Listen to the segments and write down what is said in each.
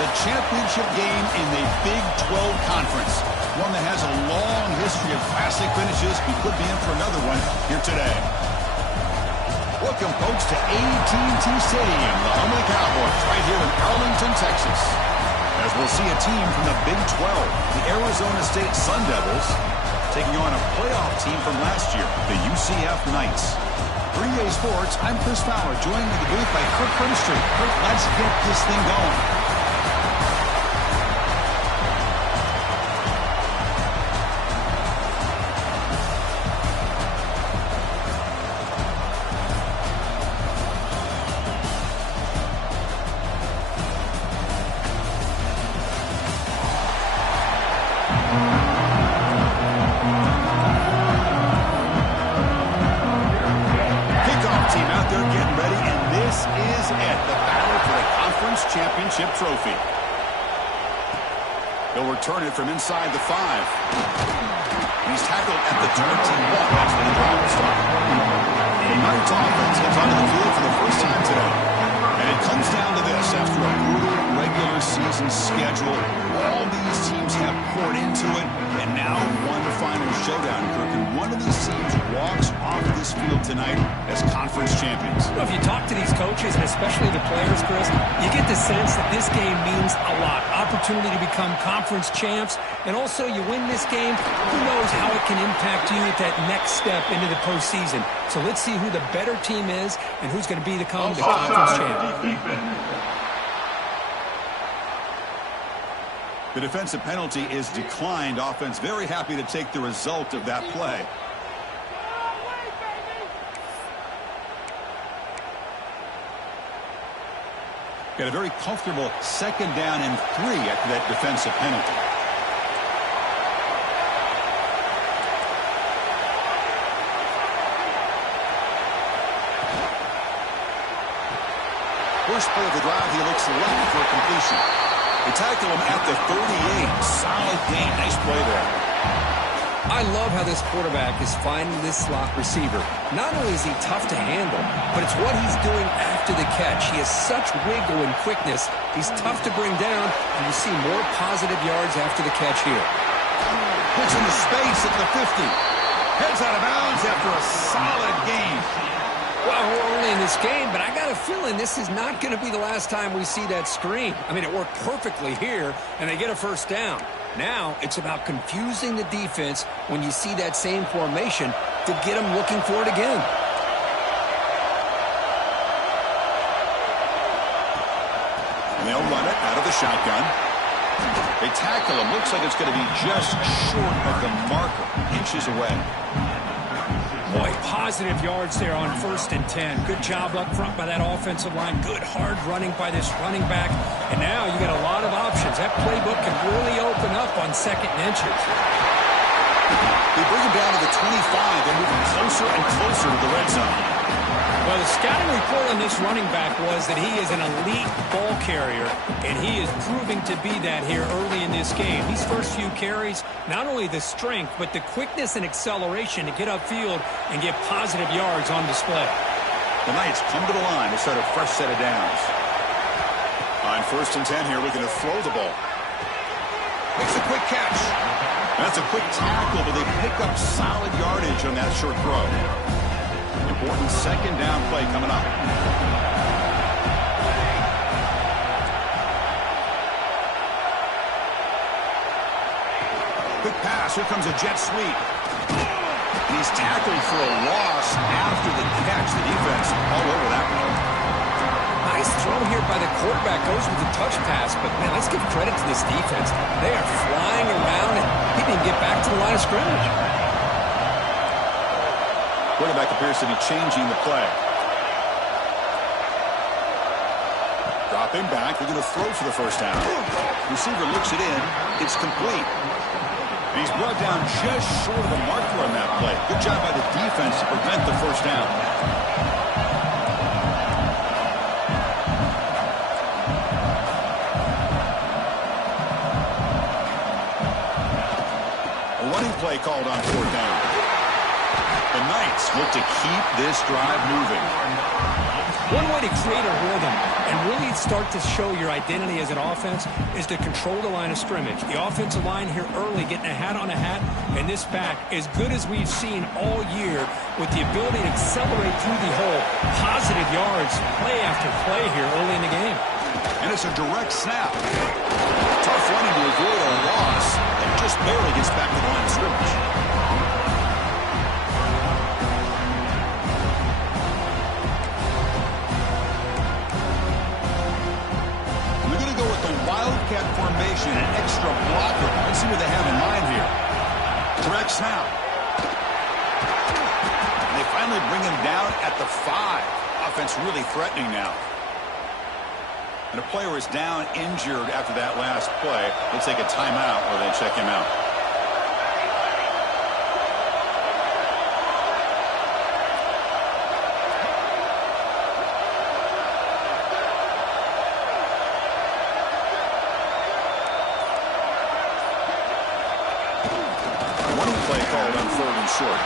The championship game in the Big 12 Conference. One that has a long history of classic finishes. We could be in for another one here today. Welcome, folks, to AT&T Stadium, the home of the Cowboys, right here in Arlington, Texas. As we'll see a team from the Big 12, the Arizona State Sun Devils, taking on a playoff team from last year, the UCF Knights. 3A Sports, I'm Chris Fowler, joined in the booth by Kirk Burnstreet. Kirk, let's get this thing going. Trophy. He'll return it from inside the 5. He's tackled at the 21. That's when the drive will start. The Knights offense gets onto the field for the first time today. And it comes down to this. After a brutal regular season schedule, all these teams have poured into it, and now one final showdown, Kirk. And one of these teams walks off this field tonight as conference champions. Well, if you talk to these coaches, and especially the players, Chris, you get the sense that this game means a lot. Opportunity to become conference champs, and also you win this game, who knows how it can impact you at that next step into the postseason. So let's see who the better team is and who's going to become the conference champion. The defensive penalty is declined. Offense very happy to take the result of that play. Got a very comfortable 2nd down and 3 after that defensive penalty. First play of the drive, he looks left for a completion. They tackle him at the 38. Solid gain. Nice play there. I love how this quarterback is finding this slot receiver. Not only is he tough to handle, but it's what he's doing after the catch. He has such wiggle and quickness. He's tough to bring down, and you see more positive yards after the catch here. Gets into space at the 50. Heads out of bounds after a solid game. Well, we're early in this game, but I got a feeling this is not going to be the last time we see that screen. I mean, it worked perfectly here, and they get a first down. Now, it's about confusing the defense when you see that same formation to get them looking for it again. And they'll run it out of the shotgun. They tackle him. Looks like it's going to be just short of the marker, inches away. Boy, positive yards there on 1st and 10. Good job up front by that offensive line. Good hard running by this running back. And now you got a lot of options. That playbook can really open up on 2nd and inches. They bring him down to the 25 and moving closer and closer to the red zone. Well, the scouting report on this running back was that he is an elite ball carrier, and he is proving to be that here early in this game. These first few carries, not only the strength, but the quickness and acceleration to get upfield and get positive yards on display. The Knights come to the line to start a fresh set of downs. On 1st and 10 here, looking to throw the ball. Makes a quick catch. That's a quick tackle, but they pick up solid yardage on that short throw. Important 2nd down play coming up. Quick pass. Here comes a jet sweep. He's tackled for a loss after the catch. The defense all over that one. Nice throw here by the quarterback. Goes with the touch pass. But, man, let's give credit to this defense. They are flying around, and he didn't get back to the line of scrimmage. Quarterback appears to be changing the play. Dropping back. They're going to throw for the first down. Receiver looks it in. It's complete. And he's brought down just short of the marker on that play. Good job by the defense to prevent the first down. A running play called on 4th down. The Knights look to keep this drive moving. One way to create a rhythm and really start to show your identity as an offense is to control the line of scrimmage. The offensive line here early getting a hat on a hat, and this back as good as we've seen all year with the ability to accelerate through the hole. Positive yards, play after play here early in the game. And it's a direct snap. Tough running to avoid a loss, and just barely gets back to the line of scrimmage. Wildcat formation, an extra blocker. Let's see what they have in mind here. Direct snap. And they finally bring him down at the 5. Offense really threatening now. And a player is down injured after that last play. They'll take a timeout or they check him out. Called on 3rd and short.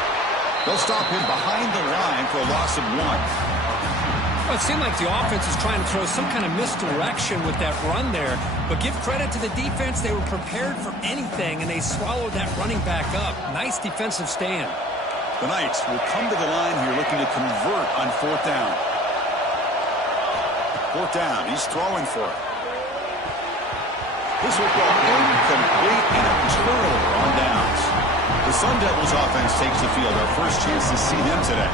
They'll stop him behind the line for a loss of 1. Well, it seemed like the offense is trying to throw some kind of misdirection with that run there. But give credit to the defense. They were prepared for anything, and they swallowed that running back up. Nice defensive stand. The Knights will come to the line here looking to convert on 4th down. 4th down. He's throwing for it. This will go incomplete and a turnover on downs. The Sun Devils offense takes the field. Our first chance to see them today.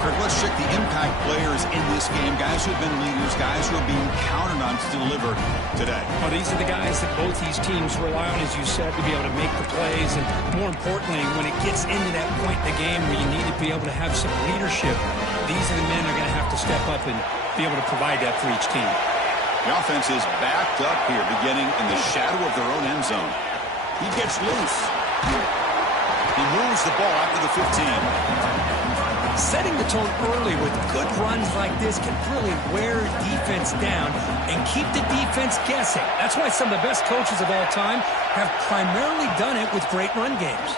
Kirk, let's check the impact players in this game. Guys who have been leaders, guys who are being counted on to deliver today. Well, these are the guys that both these teams rely on, as you said, to be able to make the plays. And more importantly, when it gets into that point in the game where you need to be able to have some leadership, these are the men that are going to have to step up and be able to provide that for each team. The offense is backed up here, beginning in the shadow of their own end zone. He gets loose. He moves the ball out to the 15. Setting the tone early with good runs like this can really wear defense down and keep the defense guessing. That's why some of the best coaches of all time have primarily done it with great run games.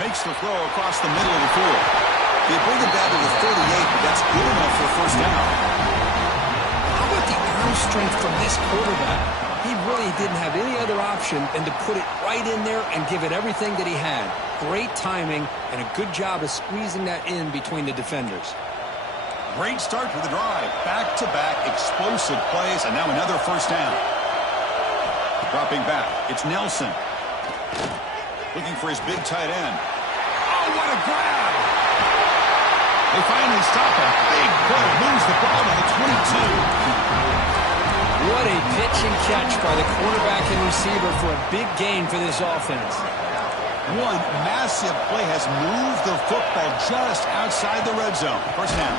Makes the throw across the middle of the field. They bring it down to the 38, but that's good enough for a first down. How about the arm strength from this quarterback? He really didn't have any other option than to put it right in there and give it everything that he had. Great timing and a good job of squeezing that in between the defenders. Great start to the drive. Back-to-back explosive plays, and now another first down. Dropping back, it's Nelson. Looking for his big tight end. Oh, what a grab! They finally stop him. Big play. Moves the ball to the 22. What a pitch and catch by the quarterback and receiver for a big gain for this offense. One massive play has moved the football just outside the red zone. First down.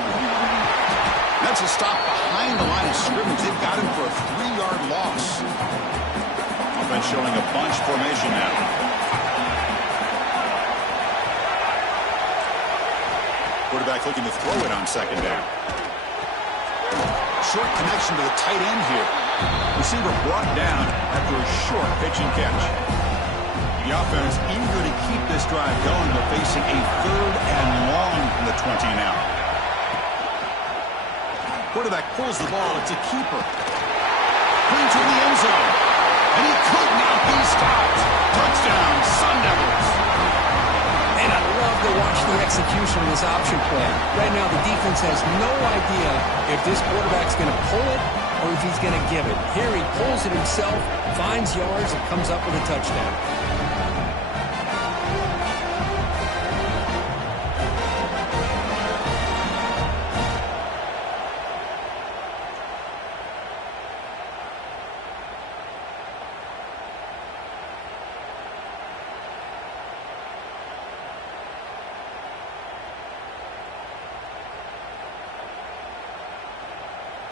That's a stop behind the line of scrimmage. They've got him for a 3-yard loss. Offense showing a bunch formation now. Quarterback looking to throw it on second down. Short connection to the tight end here. Receiver brought down after a short pitch and catch. The offense eager to keep this drive going, but facing a 3rd and long from the 20 now. Quarterback pulls the ball. It's a keeper. Clean to the end zone. And he could not be stopped. Touchdown, Sun Devils. And I love to watch the execution of this option play. Right now, the defense has no idea if this quarterback's going to pull it or if he's going to give it. Here he pulls it himself, finds yards, and comes up with a touchdown.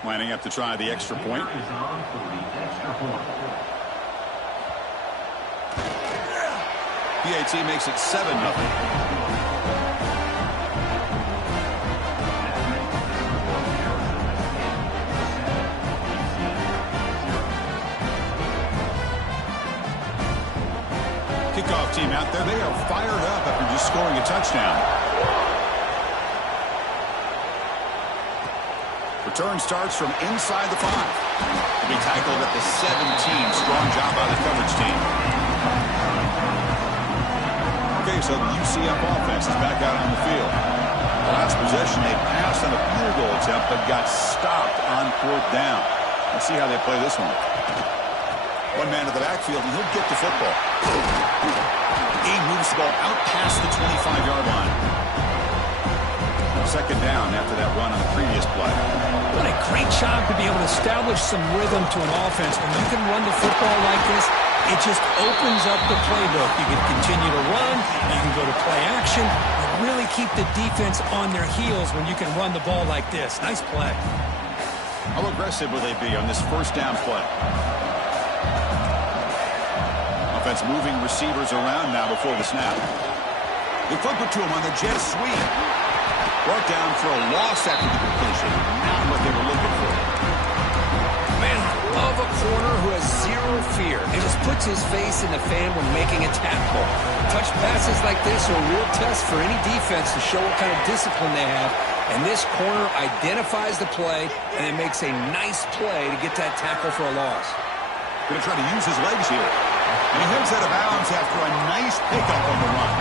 Lining up to try the extra point. PAT makes it 7-0. Kickoff team out there. They are fired up after just scoring a touchdown. Return starts from inside the 5. To be tackled at the 17. Strong job by the coverage team. Okay, so the UCF offense is back out on the field. Last possession, they passed on a field goal attempt, but got stopped on 4th down. Let's see how they play this one. One man to the backfield, and he'll get the football. He moves the ball out past the 25-yard line. Second down after that run on the previous play. What a great job to be able to establish some rhythm to an offense. When you can run the football like this, it just opens up the playbook. You can continue to run. You can go to play action. And really keep the defense on their heels when you can run the ball like this. Nice play. How aggressive will they be on this first down play? Offense moving receivers around now before the snap. They flip it to him on the jet sweep. Brought down for a loss after the completion. Not what they were looking for. Man, I love a corner who has zero fear. He just puts his face in the fan when making a tackle. Touch passes like this are a real test for any defense to show what kind of discipline they have. And this corner identifies the play and it makes a nice play to get that tackle for a loss. Going to try to use his legs here. And he heads out of bounds after a nice pickup on the run.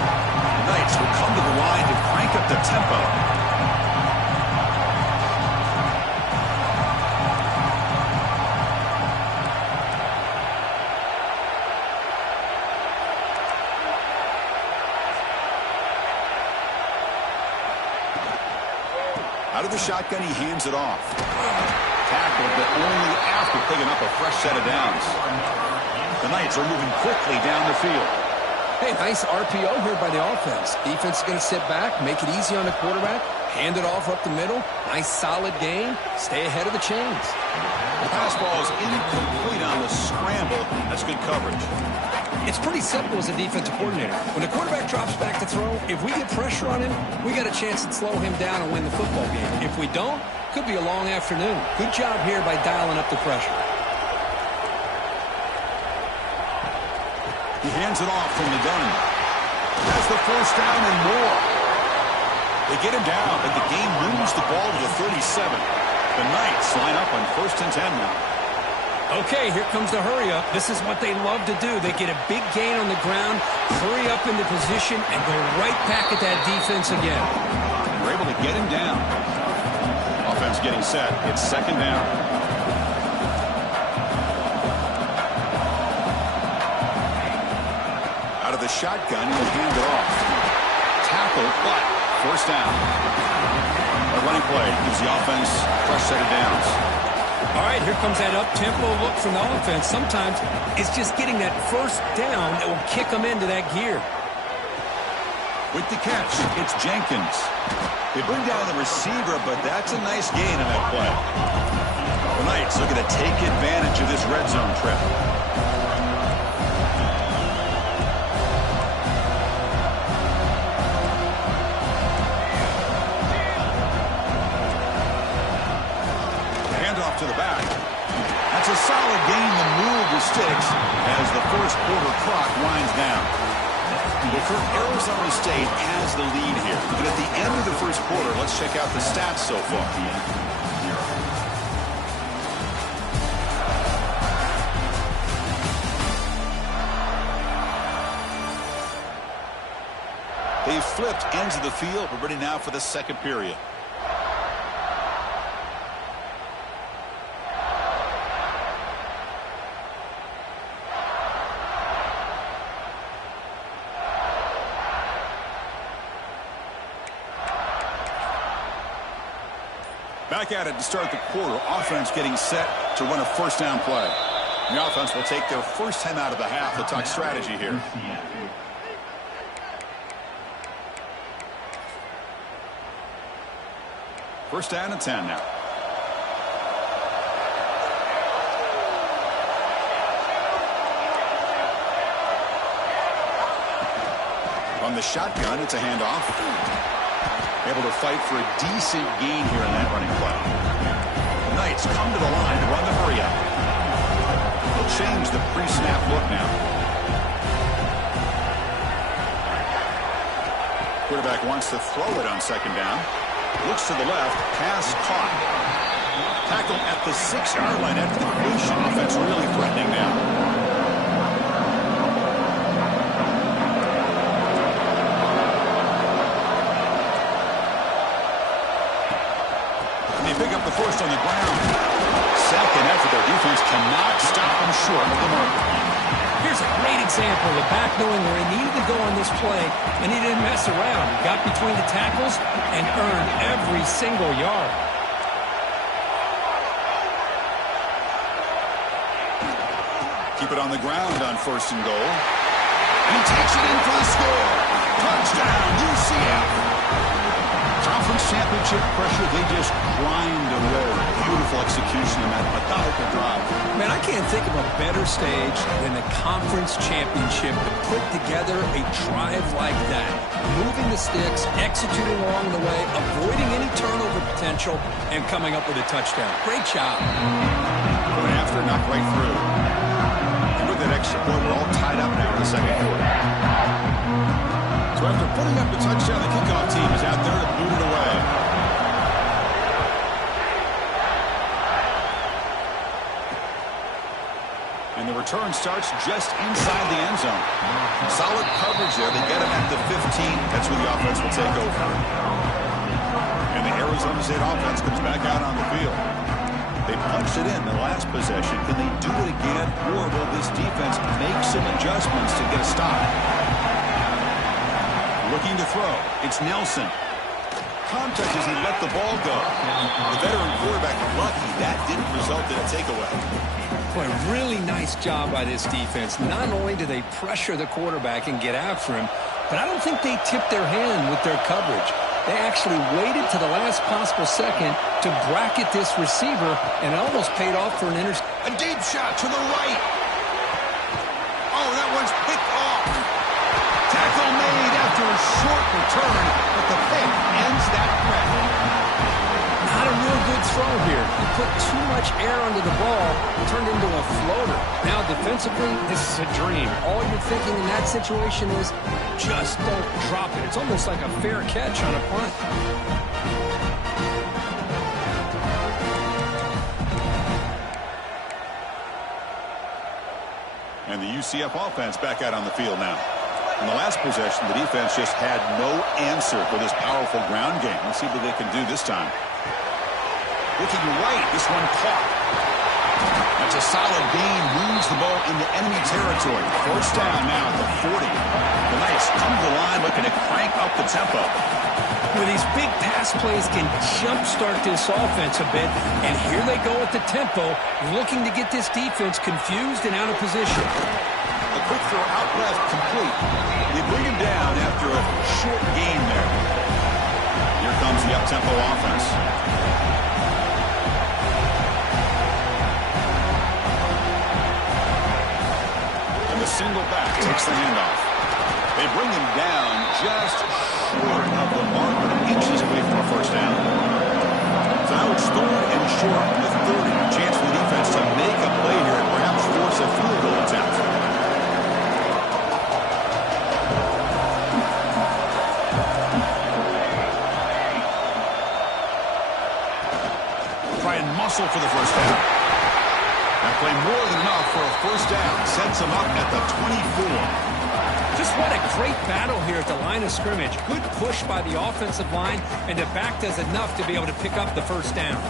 The Knights will come to the line to crank up the tempo. Out of the shotgun, he hands it off. Tackled, but only after picking up a fresh set of downs. The Knights are moving quickly down the field. Hey, nice RPO here by the offense. Defense is going to sit back, make it easy on the quarterback, hand it off up the middle. Nice solid gain. Stay ahead of the chains. The pass ball is incomplete on the scramble. That's good coverage. It's pretty simple as a defensive coordinator. When the quarterback drops back to throw, if we get pressure on him, we got a chance to slow him down and win the football game. If we don't, could be a long afternoon. Good job here by dialing up the pressure. He hands it off from the gun. That's the first down and more. They get him down, but the game moves the ball to the 37. The Knights line up on 1st and 10 now. Okay, here comes the hurry up. This is what they love to do. They get a big gain on the ground, hurry up into position, and go right back at that defense again. We're able to get him down. Offense getting set. It's second down. Out of the shotgun, he'll hand it off. Tackle, but first down. A running play gives the offense a fresh set of downs. All right, here comes that up-tempo look from the offense. Sometimes it's just getting that first down that will kick them into that gear. With the catch, it's Jenkins. They bring down the receiver, but that's a nice gain on that play. The Knights looking to take advantage of this red zone trip. To the back. That's a solid gain to move the sticks as the first quarter clock winds down. Well, Arizona State has the lead here. But at the end of the first quarter, let's check out the stats so far. They've flipped ends of the field. We're ready now for the second period. Back at it to start the quarter. Offense getting set to run a first down play. The offense will take their first time out of the half. They'll talk strategy here. First down and 10 now. On the shotgun, it's a handoff. Able to fight for a decent gain here in that running play. The Knights come to the line to run the hurry up. They'll change the pre-snap look now. Quarterback wants to throw it on second down. Looks to the left. Pass caught. Tackle at the 6-yard line after the completion. Offense really threatening now. Pick up the first on the ground. Second effort, their defense cannot stop them short of the mark. Here's a great example of the back knowing where he needed to go on this play, and he didn't mess around. He got between the tackles and earned every single yard. Keep it on the ground on first and goal. And he takes it in for the score. Touchdown, UCF. Conference championship pressure, they just grind away. Beautiful execution in that methodical drive. Man, I can't think of a better stage than the conference championship to put together a drive like that. Moving the sticks, executing along the way, avoiding any turnover potential, and coming up with a touchdown. Great job. Going after, knocked right through. And with that extra point, we're all tied up now in the second quarter. So after putting up the touchdown, the kickoff team is out there to boot it away. And the return starts just inside the end zone. Solid coverage there. They get him at the 15. That's where the offense will take over. And the Arizona State offense comes back out on the field. They punched it in the last possession. Can they do it again, or will this defense make some adjustments to get a stop? Looking to throw. It's Nelson. Contact as he let the ball go. The veteran quarterback lucky that didn't result in a takeaway. Boy, really nice job by this defense. Not only do they pressure the quarterback and get after him, but I don't think they tipped their hand with their coverage. They actually waited to the last possible second to bracket this receiver, and it almost paid off for an interception. A deep shot to the right. Oh, that one's picked off. Tackle made after a short return, but the pick ends that threat. Not a real good throw here. He put too much air under the ball, turned into a floater. Now, defensively, this is a dream. All you're thinking in that situation is just don't drop it. It's almost like a fair catch on a punt. And the UCF offense back out on the field now. In the last possession, the defense just had no answer for this powerful ground game. Let's see what they can do this time. Looking right, this one caught. That's a solid gain, moves the ball into enemy territory. First down now at the 40. The Knights come to the line looking to crank up the tempo. Well, these big pass plays can jumpstart this offense a bit, and here they go at the tempo, looking to get this defense confused and out of position. A quick throw out left, complete. They bring him down after a short gain there. Here comes the up-tempo offense. And the single back takes the handoff. They bring him down just short of the marker, inches away from a first down. So now it's 3rd and short with 30. A chance for the defense to make a play here and perhaps force a field goal attempt. Try and muscle for the first down. That play more than enough for a first down. Sets him up at the 24. Just what a great battle here at the line of scrimmage. Good push by the offensive line, and the back does enough to be able to pick up the first down.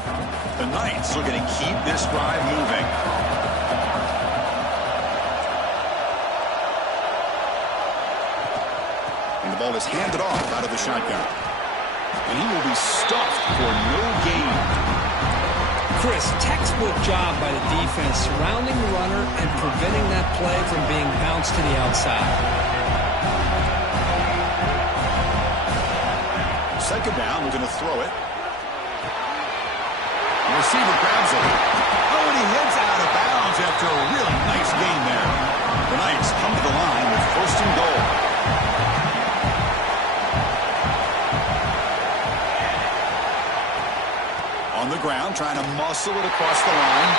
The Knights are going to keep this drive moving. And the ball is handed off out of the shotgun. And he will be stuffed for no gain. Chris, textbook job by the defense surrounding the runner and preventing that play from being bounced to the outside. Second down, we're going to throw it. The receiver grabs it. Oh, and he heads out of bounds after a really nice gain there. The Knights come to the line with 1st and goal. On the ground, trying to muscle it across the line.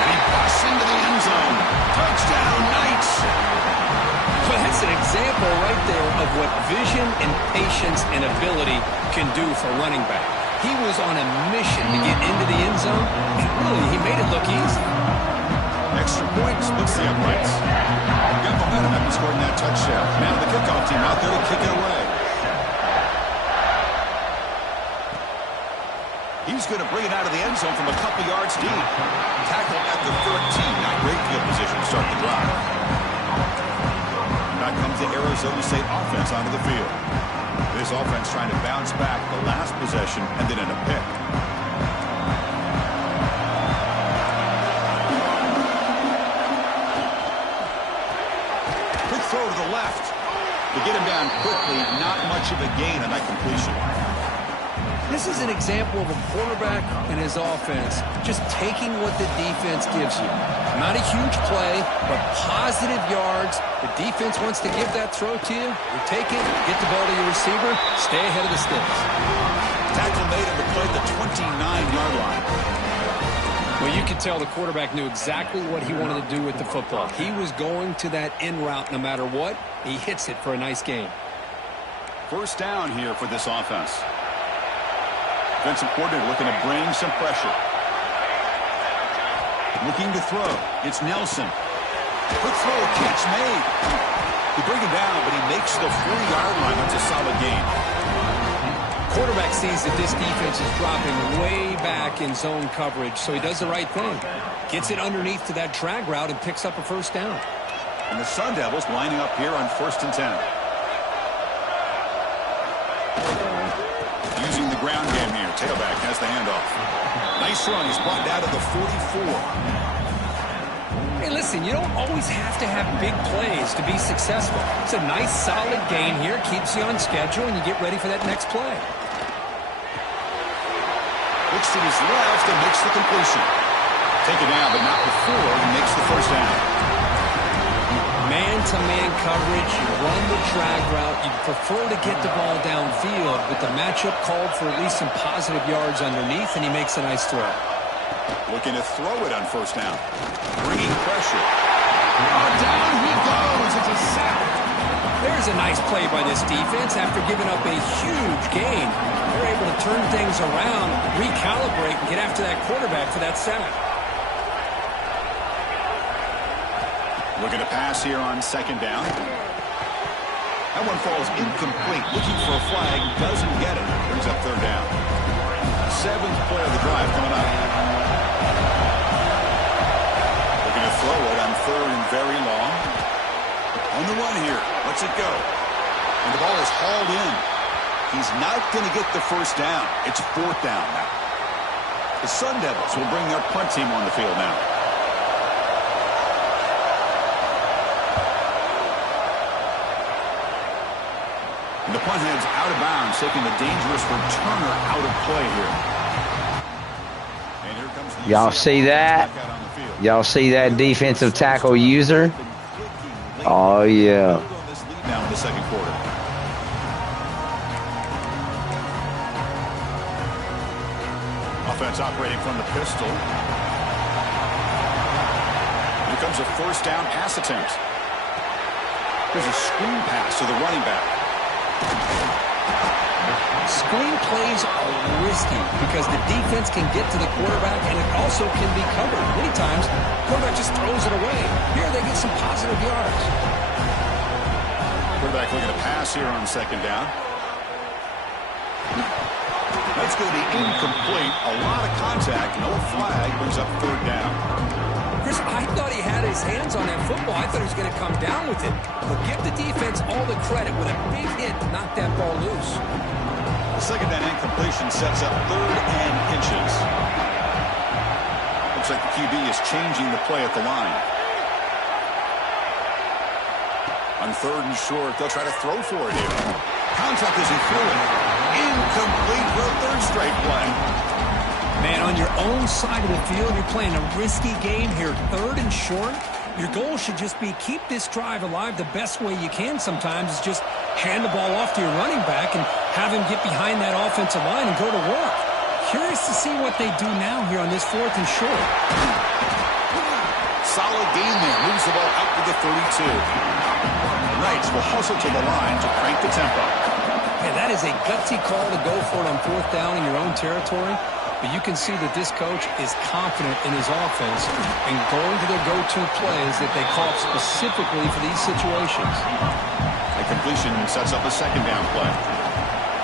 And he busts into the end zone. Touchdown, Knights! Well, that's an example right there of what vision and patience and ability can do for a running back. He was on a mission to get into the end zone, and really, he made it look easy. Extra point splits the uprights. Got momentum after scoring that touchdown. Now the kickoff team out there to kick it away. He's going to bring it out of the end zone from a couple yards deep. Tackle at the 13. Now great field position to start the drive. Back comes the Arizona State offense onto the field. This offense trying to bounce back the last possession and then in a pick. Quick throw to the left. To get him down quickly, not much of a gain on that completion. This is an example of a quarterback and his offense just taking what the defense gives you. Not a huge play, but positive yards. The defense wants to give that throw to you. You take it, get the ball to your receiver, stay ahead of the sticks. Tackle made him to play the 29-yard line. Well, you could tell the quarterback knew exactly what he wanted to do with the football. He was going to that in route no matter what. He hits it for a nice gain. First down here for this offense. Defensive coordinator looking to bring some pressure. Looking to throw. It's Nelson. Quick throw, catch made. They bring him down, but he makes the 40-yard line. That's a solid gain. Quarterback sees that this defense is dropping way back in zone coverage, so he does the right thing. Gets it underneath to that drag route and picks up a first down. And the Sun Devils lining up here on 1st and 10. Using the ground game here. Tailback has the handoff. Nice run. He's brought down to the 44. Hey, listen, you don't always have to have big plays to be successful. It's a nice, solid gain here. Keeps you on schedule, and you get ready for that next play. Looks to his left and makes the completion. Take it down, but not before he makes the first down. Man-to-man coverage, you run the drag route. You prefer to get the ball downfield, but the matchup called for at least some positive yards underneath, and he makes a nice throw. Looking to throw it on first down. Bringing pressure. Oh, down he goes. It's a sack. There's a nice play by this defense after giving up a huge gain. They're able to turn things around, recalibrate, and get after that quarterback for that sack. Looking to pass here on second down. That one falls incomplete. Looking for a flag. Doesn't get it. Brings up third down. 7th play of the drive coming up. Looking to throw it on 3rd and very long. On the run here. Lets it go. And the ball is hauled in. He's not going to get the first down. It's 4th down now. The Sun Devils will bring their punt team on the field now. And the punt heads out of bounds, taking the dangerous returner out of play here. And here comes the Y'all see that? Y'all see that defensive tackle user? Oh, yeah. Now in the second quarter. Offense operating from the pistol. Here comes a first down pass attempt. There's a screen pass to the running back. Screen plays are risky because the defense can get to the quarterback and it also can be covered. Many times, the quarterback just throws it away. Here they get some positive yards. Quarterback looking to pass here on second down. That's going to be incomplete. A lot of contact. No flag. Brings up third down. Chris, I thought he had his hands on that football. I thought he was going to come down with it. But give the defense all the credit with a big hit to knock that ball loose. The second down incompletion sets up 3rd and inches. Looks like the QB is changing the play at the line. On 3rd and short, they'll try to throw for it here. Contact as he threw it. Incomplete for a 3rd straight play. Man, on your own side of the field, you're playing a risky game here. 3rd and short. Your goal should just be keep this drive alive the best way you can sometimes is just hand the ball off to your running back and have him get behind that offensive line and go to work. Curious to see what they do now here on this 4th and short. Solid gain there. Moves the ball out to the 32. The Knights will hustle to the line to crank the tempo. Man, that is a gutsy call to go for it on 4th down in your own territory. But you can see that this coach is confident in his offense and going to the go-to plays that they call specifically for these situations. The completion sets up a second down play.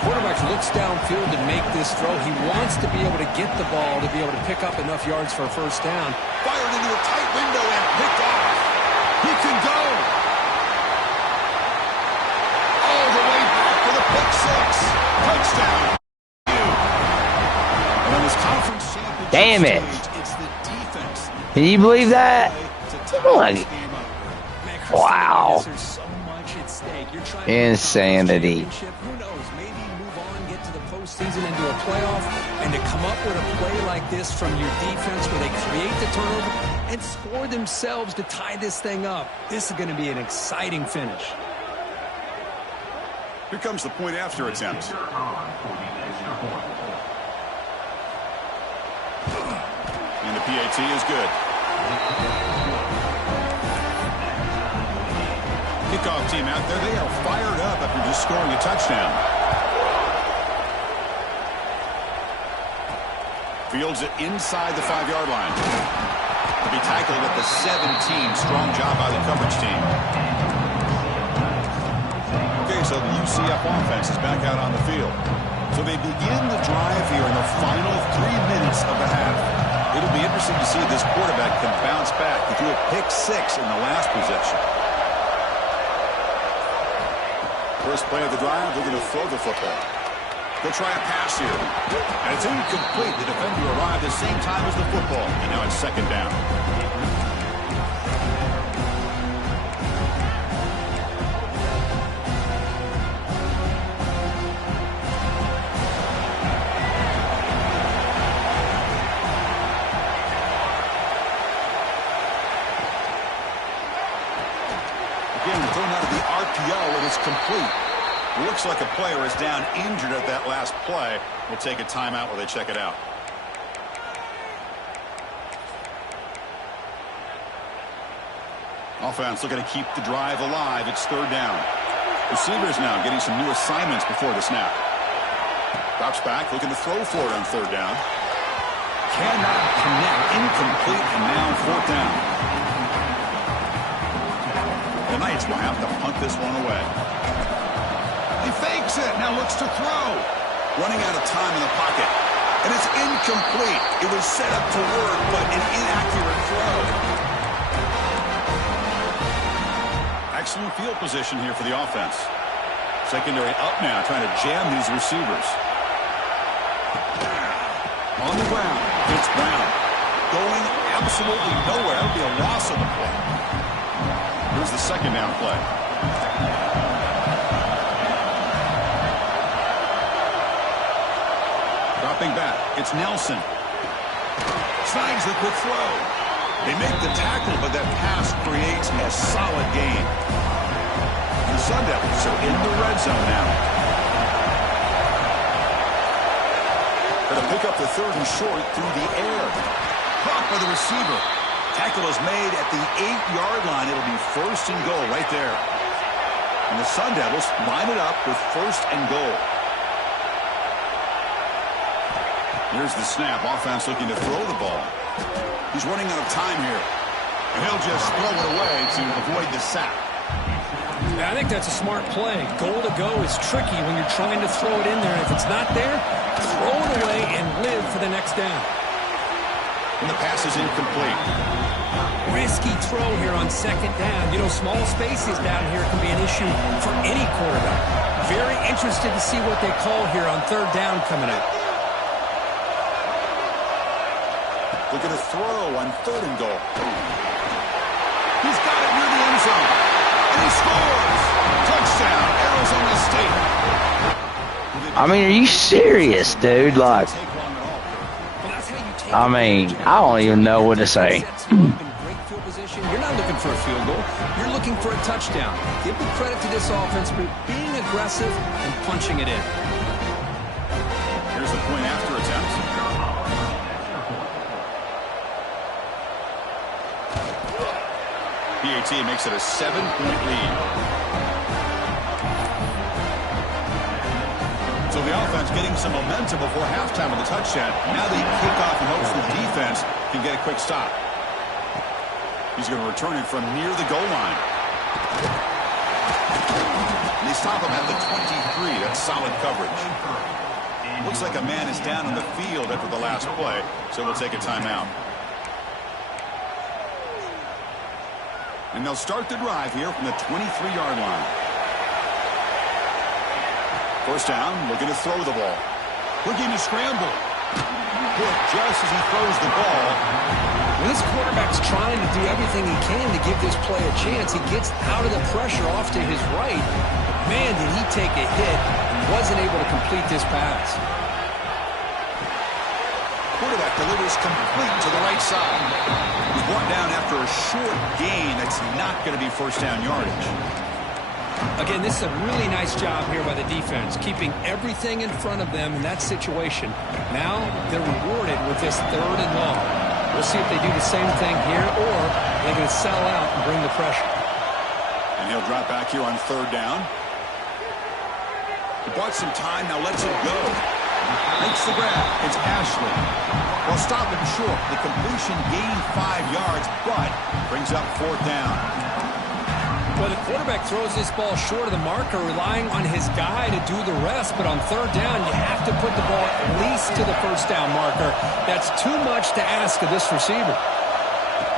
Quarterback looks downfield to make this throw. He wants to be able to get the ball to be able to pick up enough yards for a first down. Fired into a tight window and picked off. He can go. All the way back for the pick 6. Touchdown. And on this conference championship Damn it. stage, it's the defense. Can you believe that? Man, Wow. there's so much at stake. You're trying Insanity. Who knows? Maybe move on, get to the postseason and do a playoff, and to come up with a play like this from your defense where they create the turnover and score themselves to tie this thing up. This is going to be an exciting finish. Here comes the point after attempt. And the PAT is good. Kickoff team out there. They are fired up after just scoring a touchdown. Fields it inside the 5-yard line. To be tackled at the 17. Strong job by the coverage team. Okay, so the UCF offense is back out on the field. So they begin the drive here in the final 3 minutes of the half. It'll be interesting to see if this quarterback can bounce back. He threw a pick 6 in the last possession. First play of the drive, they're going to throw the football. They'll try a pass here. And it's incomplete. The defender arrived at the same time as the football. And now it's second down. Again, thrown out of the RPO, and it's complete. Looks like a player is down injured at that last play. We'll take a timeout while they check it out. Offense looking to keep the drive alive. It's third down. Receivers now getting some new assignments before the snap. Drops back, looking to throw for it on third down. Cannot connect. Incomplete, and now fourth down. The Knights will have to punt this one away. He fakes it, now looks to throw. Running out of time in the pocket. And it's incomplete. It was set up to work, but an inaccurate throw. Excellent field position here for the offense. Secondary up now, trying to jam these receivers. On the ground, it's Brown. Going absolutely nowhere. That would be a loss of the play. Here's the second down play. Dropping back, it's Nelson. Snags the quick throw. They make the tackle, but that pass creates a solid gain. The Sun Devils are in the red zone now. Going to pick up the third and short through the air. Caught by the receiver. Tackle is made at the 8-yard line. It'll be first and goal right there. And the Sun Devils line it up with first and goal. Here's the snap. Offense looking to throw the ball. He's running out of time here. And he'll just throw it away to avoid the sack. Yeah, I think that's a smart play. Goal to go is tricky when you're trying to throw it in there. If it's not there, throw it away and live for the next down. And the pass is incomplete. Risky throw here on second down. You know, small spaces down here can be an issue for any quarterback. Very interested to see what they call here on third down coming up. Looking to throw on third and goal. He's got it near the end zone. And he scores. Touchdown, Arizona State. I mean, are you serious, dude? Like, I mean, I don't even know what to say. You're not looking for a field goal. You're looking for a touchdown. Give the credit to this offense for being aggressive and punching it in. Here's the point after attempt. PAT makes it a 7-point lead. So the offense getting some momentum before halftime with the touchdown. Now they kick off in hopes the defense can get a quick stop. He's going to return it from near the goal line. And they stop him at the 23. That's solid coverage. Looks like a man is down on the field after the last play, so we'll take a timeout. And they'll start the drive here from the 23-yard line. First down, looking to throw the ball. Looking to scramble. Hit just as he throws the ball. When this quarterback's trying to do everything he can to give this play a chance, he gets out of the pressure off to his right. Man, did he take a hit and wasn't able to complete this pass. Quarterback delivers complete to the right side. He's brought down after a short gain. That's not going to be first down yardage. Again, this is a really nice job here by the defense, keeping everything in front of them in that situation. Now they're rewarded with this third and long. We'll see if they do the same thing here, or they're going to sell out and bring the pressure. And he'll drop back here on third down. He bought some time, now lets it go. Makes the grab. It's Ashley. Well, stopping short. The completion gained 5 yards, but brings up fourth down. Well, the quarterback throws this ball short of the marker, relying on his guy to do the rest. But on third down, you have to put the ball at least to the first down marker. That's too much to ask of this receiver.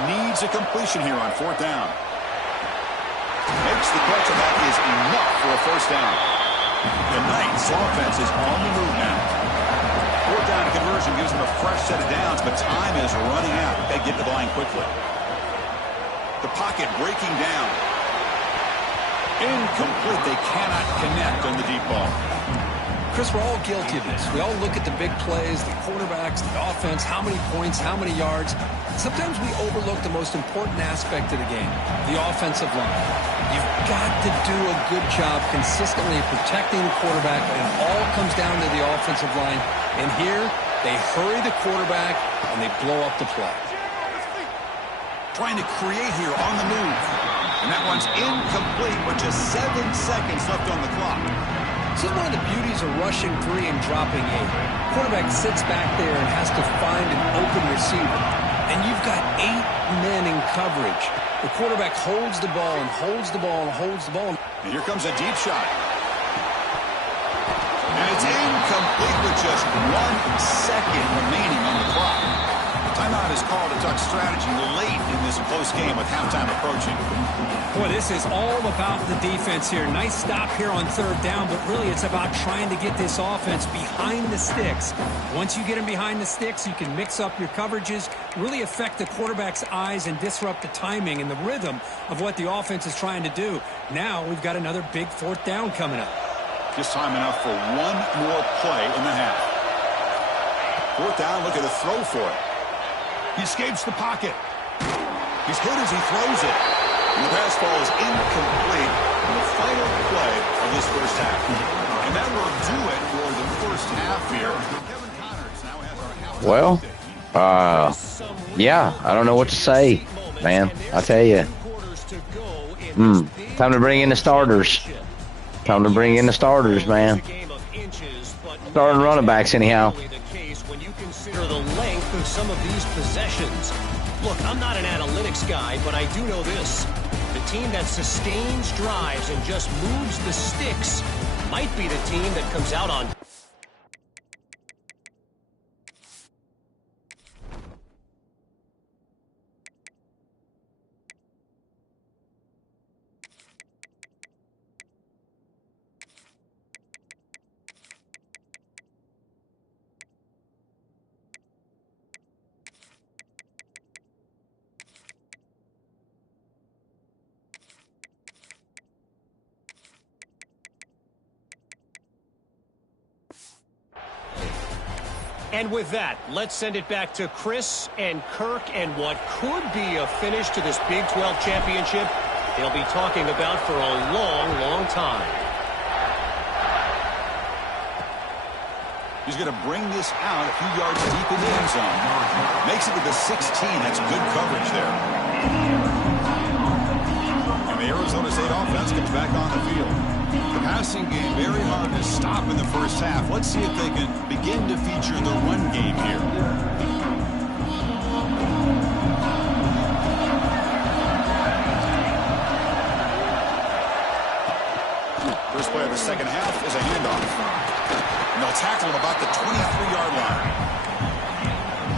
Needs a completion here on fourth down. Makes the catch, and that is enough for a first down. The Knights offense is on the move now. Fourth down conversion gives them a fresh set of downs, but time is running out. They get to the line quickly. The pocket breaking down. Incomplete. They cannot connect on the deep ball. Chris, we're all guilty of this. We all look at the big plays, the quarterbacks, the offense, how many points, how many yards. Sometimes we overlook the most important aspect of the game, the offensive line. You've got to do a good job consistently protecting the quarterback, and it all comes down to the offensive line. And here, they hurry the quarterback, and they blow up the play. Trying to create here on the move. And that one's incomplete with just 7 seconds left on the clock. This is one of the beauties of rushing 3 and dropping 8. Quarterback sits back there and has to find an open receiver. And you've got 8 men in coverage. The quarterback holds the ball and holds the ball and holds the ball. And here comes a deep shot. And it's incomplete with just 1 second remaining on the clock. Timeout is called to talk strategy late in this close game with halftime approaching. Boy, this is all about the defense here. Nice stop here on 3rd down, but really it's about trying to get this offense behind the sticks. Once you get them behind the sticks, you can mix up your coverages, really affect the quarterback's eyes and disrupt the timing and the rhythm of what the offense is trying to do. Now we've got another big 4th down coming up. Just time enough for one more play in the half. 4th down, look at the throw for it. He escapes the pocket. He's hit as he throws it. And the pass ball is incomplete in the final play of this first half. And that will do it for the first half here. Kevin Connors now has our half. Yeah, I don't know what to say, man. I tell you. Time to bring in the starters. Time to bring in the starters, man. Starting running backs, anyhow. When you consider the length of some of these possessions. Look, I'm not an analytics guy, but I do know this. The team that sustains drives and just moves the sticks might be the team that comes out on. And with that, let's send it back to Chris and Kirk and what could be a finish to this Big 12 championship they'll be talking about for a long, long time. He's going to bring this out a few yards deep in the end zone. Makes it to the 16. That's good coverage there. And the Arizona State offense comes back on the field. The passing game very hard to stop in the first half. Let's see if they can begin to feature the run game here. First play of the second half is a handoff. And they'll tackle him about the 23-yard line.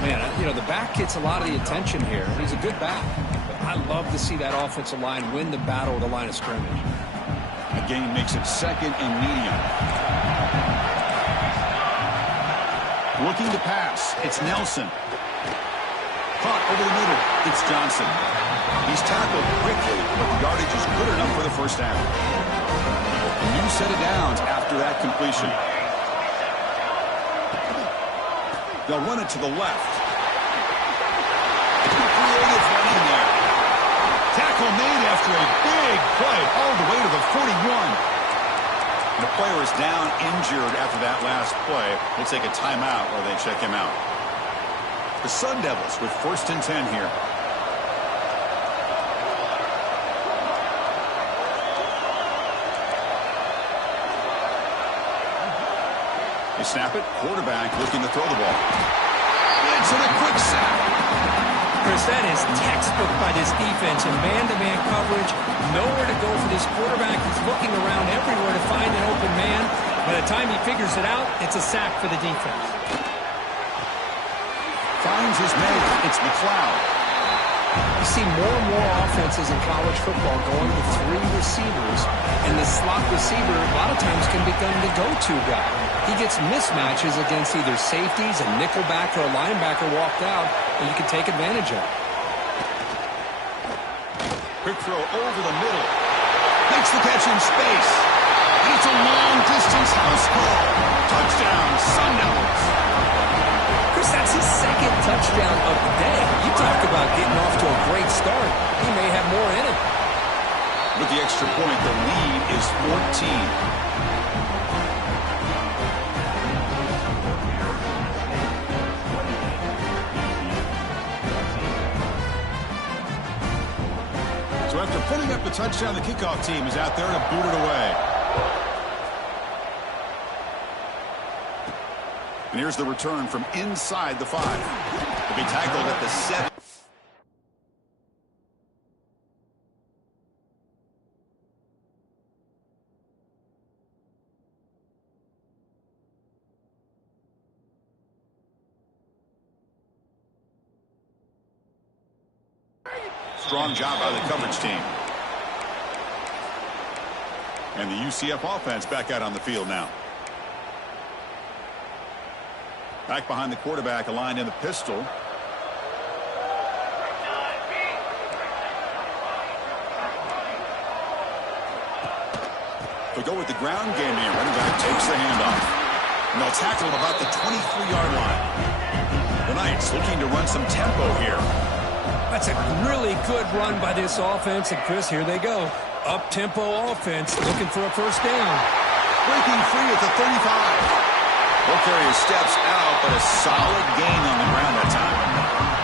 Man, you know, the back gets a lot of the attention here. He's a good back. But I love to see that offensive line win the battle at the line of scrimmage. The gain makes it 2nd and medium. Looking to pass. It's Nelson. Caught over the middle. It's Johnson. He's tackled quickly, but the yardage is good enough for the first down. A new set of downs after that completion. They'll run it to the left. Creative running there. Tackle made after a big play all the way to the 41. The player is down injured after that last play. We'll take a timeout while they check him out. The Sun Devils with 1st and 10 here. They snap it. Quarterback looking to throw the ball. It's in a quick sack. Chris, that is textbook by this defense in man-to-man coverage. Nowhere to go for this quarterback. He's looking around everywhere to find an open man. By the time he figures it out, it's a sack for the defense. Finds his man. It's McLeod. You see more and more offenses in college football going with 3 receivers, and the slot receiver a lot of times can become the go-to guy. He gets mismatches against either safeties, a nickelback, or a linebacker walked out, and you can take advantage of it. Quick throw over the middle. Makes the catch in space. And it's a long-distance house call. Touchdown, Sun Devils. Chris, that's his 2nd touchdown of the day. You talk about getting off to a great start. He may have more in him. With the extra point, the lead is 14. So after putting up the touchdown, the kickoff team is out there to boot it away. And here's the return from inside the 5. To be tackled at the 7. Strong job by the coverage team. And the UCF offense back out on the field now. Back behind the quarterback, aligned in the pistol. They go with the ground game here. Running back takes the handoff. And they'll tackle him about the 23-yard line. The Knights looking to run some tempo here. That's a really good run by this offense. And, Chris, here they go. Up-tempo offense looking for a first down. Breaking free at the 35. Will carry his steps out, but a solid gain on the ground that time.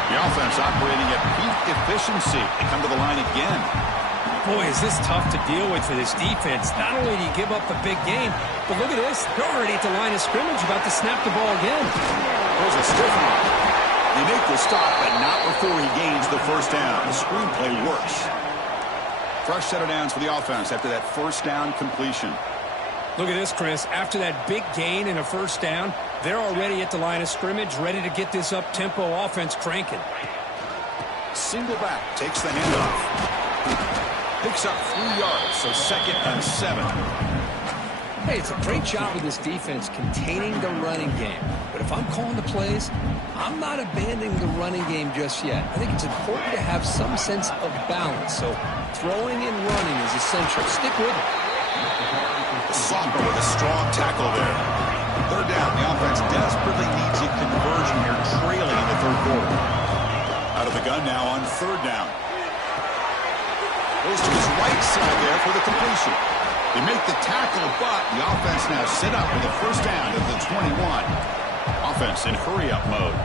The offense operating at peak efficiency. They come to the line again. Boy, is this tough to deal with for this defense. Not only do you give up a big gain, but look at this. They're already at the line of scrimmage, about to snap the ball again. There's a stiff one. They make the stop, but not before he gains the first down. The screenplay works. Fresh set of downs for the offense after that first down completion. Look at this, Chris. After that big gain and a first down, they're already at the line of scrimmage, ready to get this up-tempo offense cranking. Single back, takes the handoff. Picks up 3 yards, so 2nd and 7. Hey, it's a great job of this defense containing the running game. But if I'm calling the plays, I'm not abandoning the running game just yet. I think it's important to have some sense of balance. So throwing and running is essential. Stick with it. Soccer with a strong tackle there. 3rd down. The offense desperately needs a conversion here, trailing in the 3rd quarter. Out of the gun now on 3rd down. Goes to his right side there for the completion. They make the tackle, but the offense now set up with a first down at the 21. Offense in hurry-up mode.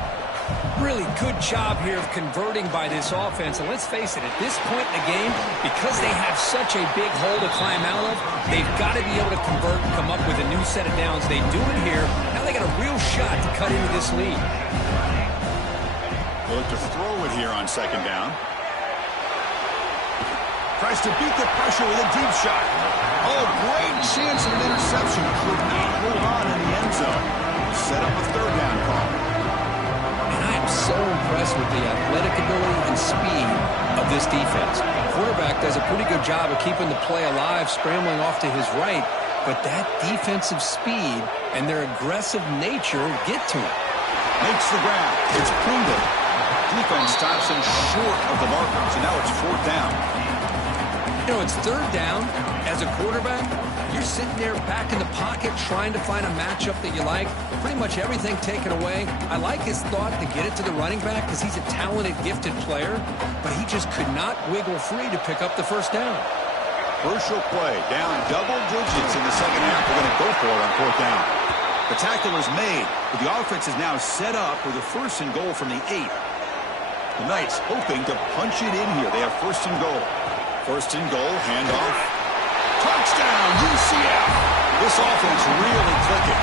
Really good job here of converting by this offense. And let's face it, at this point in the game, because they have such a big hole to climb out of, they've got to be able to convert and come up with a new set of downs. They do it here. Now they got a real shot to cut into this lead. They'll look to throw it here on 2nd down. Tries to beat the pressure with a deep shot. Oh, great chance of an interception. Could not hold on in the end zone. Set up a 3rd down call. And I am so impressed with the athletic ability and speed of this defense. The quarterback does a pretty good job of keeping the play alive, scrambling off to his right. But that defensive speed and their aggressive nature get to him. Makes the grab. It's Pringle. Defense stops him short of the marker. So now it's 4th down. You know, it's 3rd down. As a quarterback, you're sitting there back in the pocket trying to find a matchup that you like. Pretty much everything taken away. I like his thought to get it to the running back because he's a talented, gifted player, but he just could not wiggle free to pick up the first down. Crucial play. Down double digits in the 2nd half. They're going to go for it on 4th down. The tackle is made, but the offense is now set up with a 1st and goal from the 8. The Knights hoping to punch it in here. They have 1st and goal. 1st and goal, handoff. Touchdown, UCF! This offense really clicking.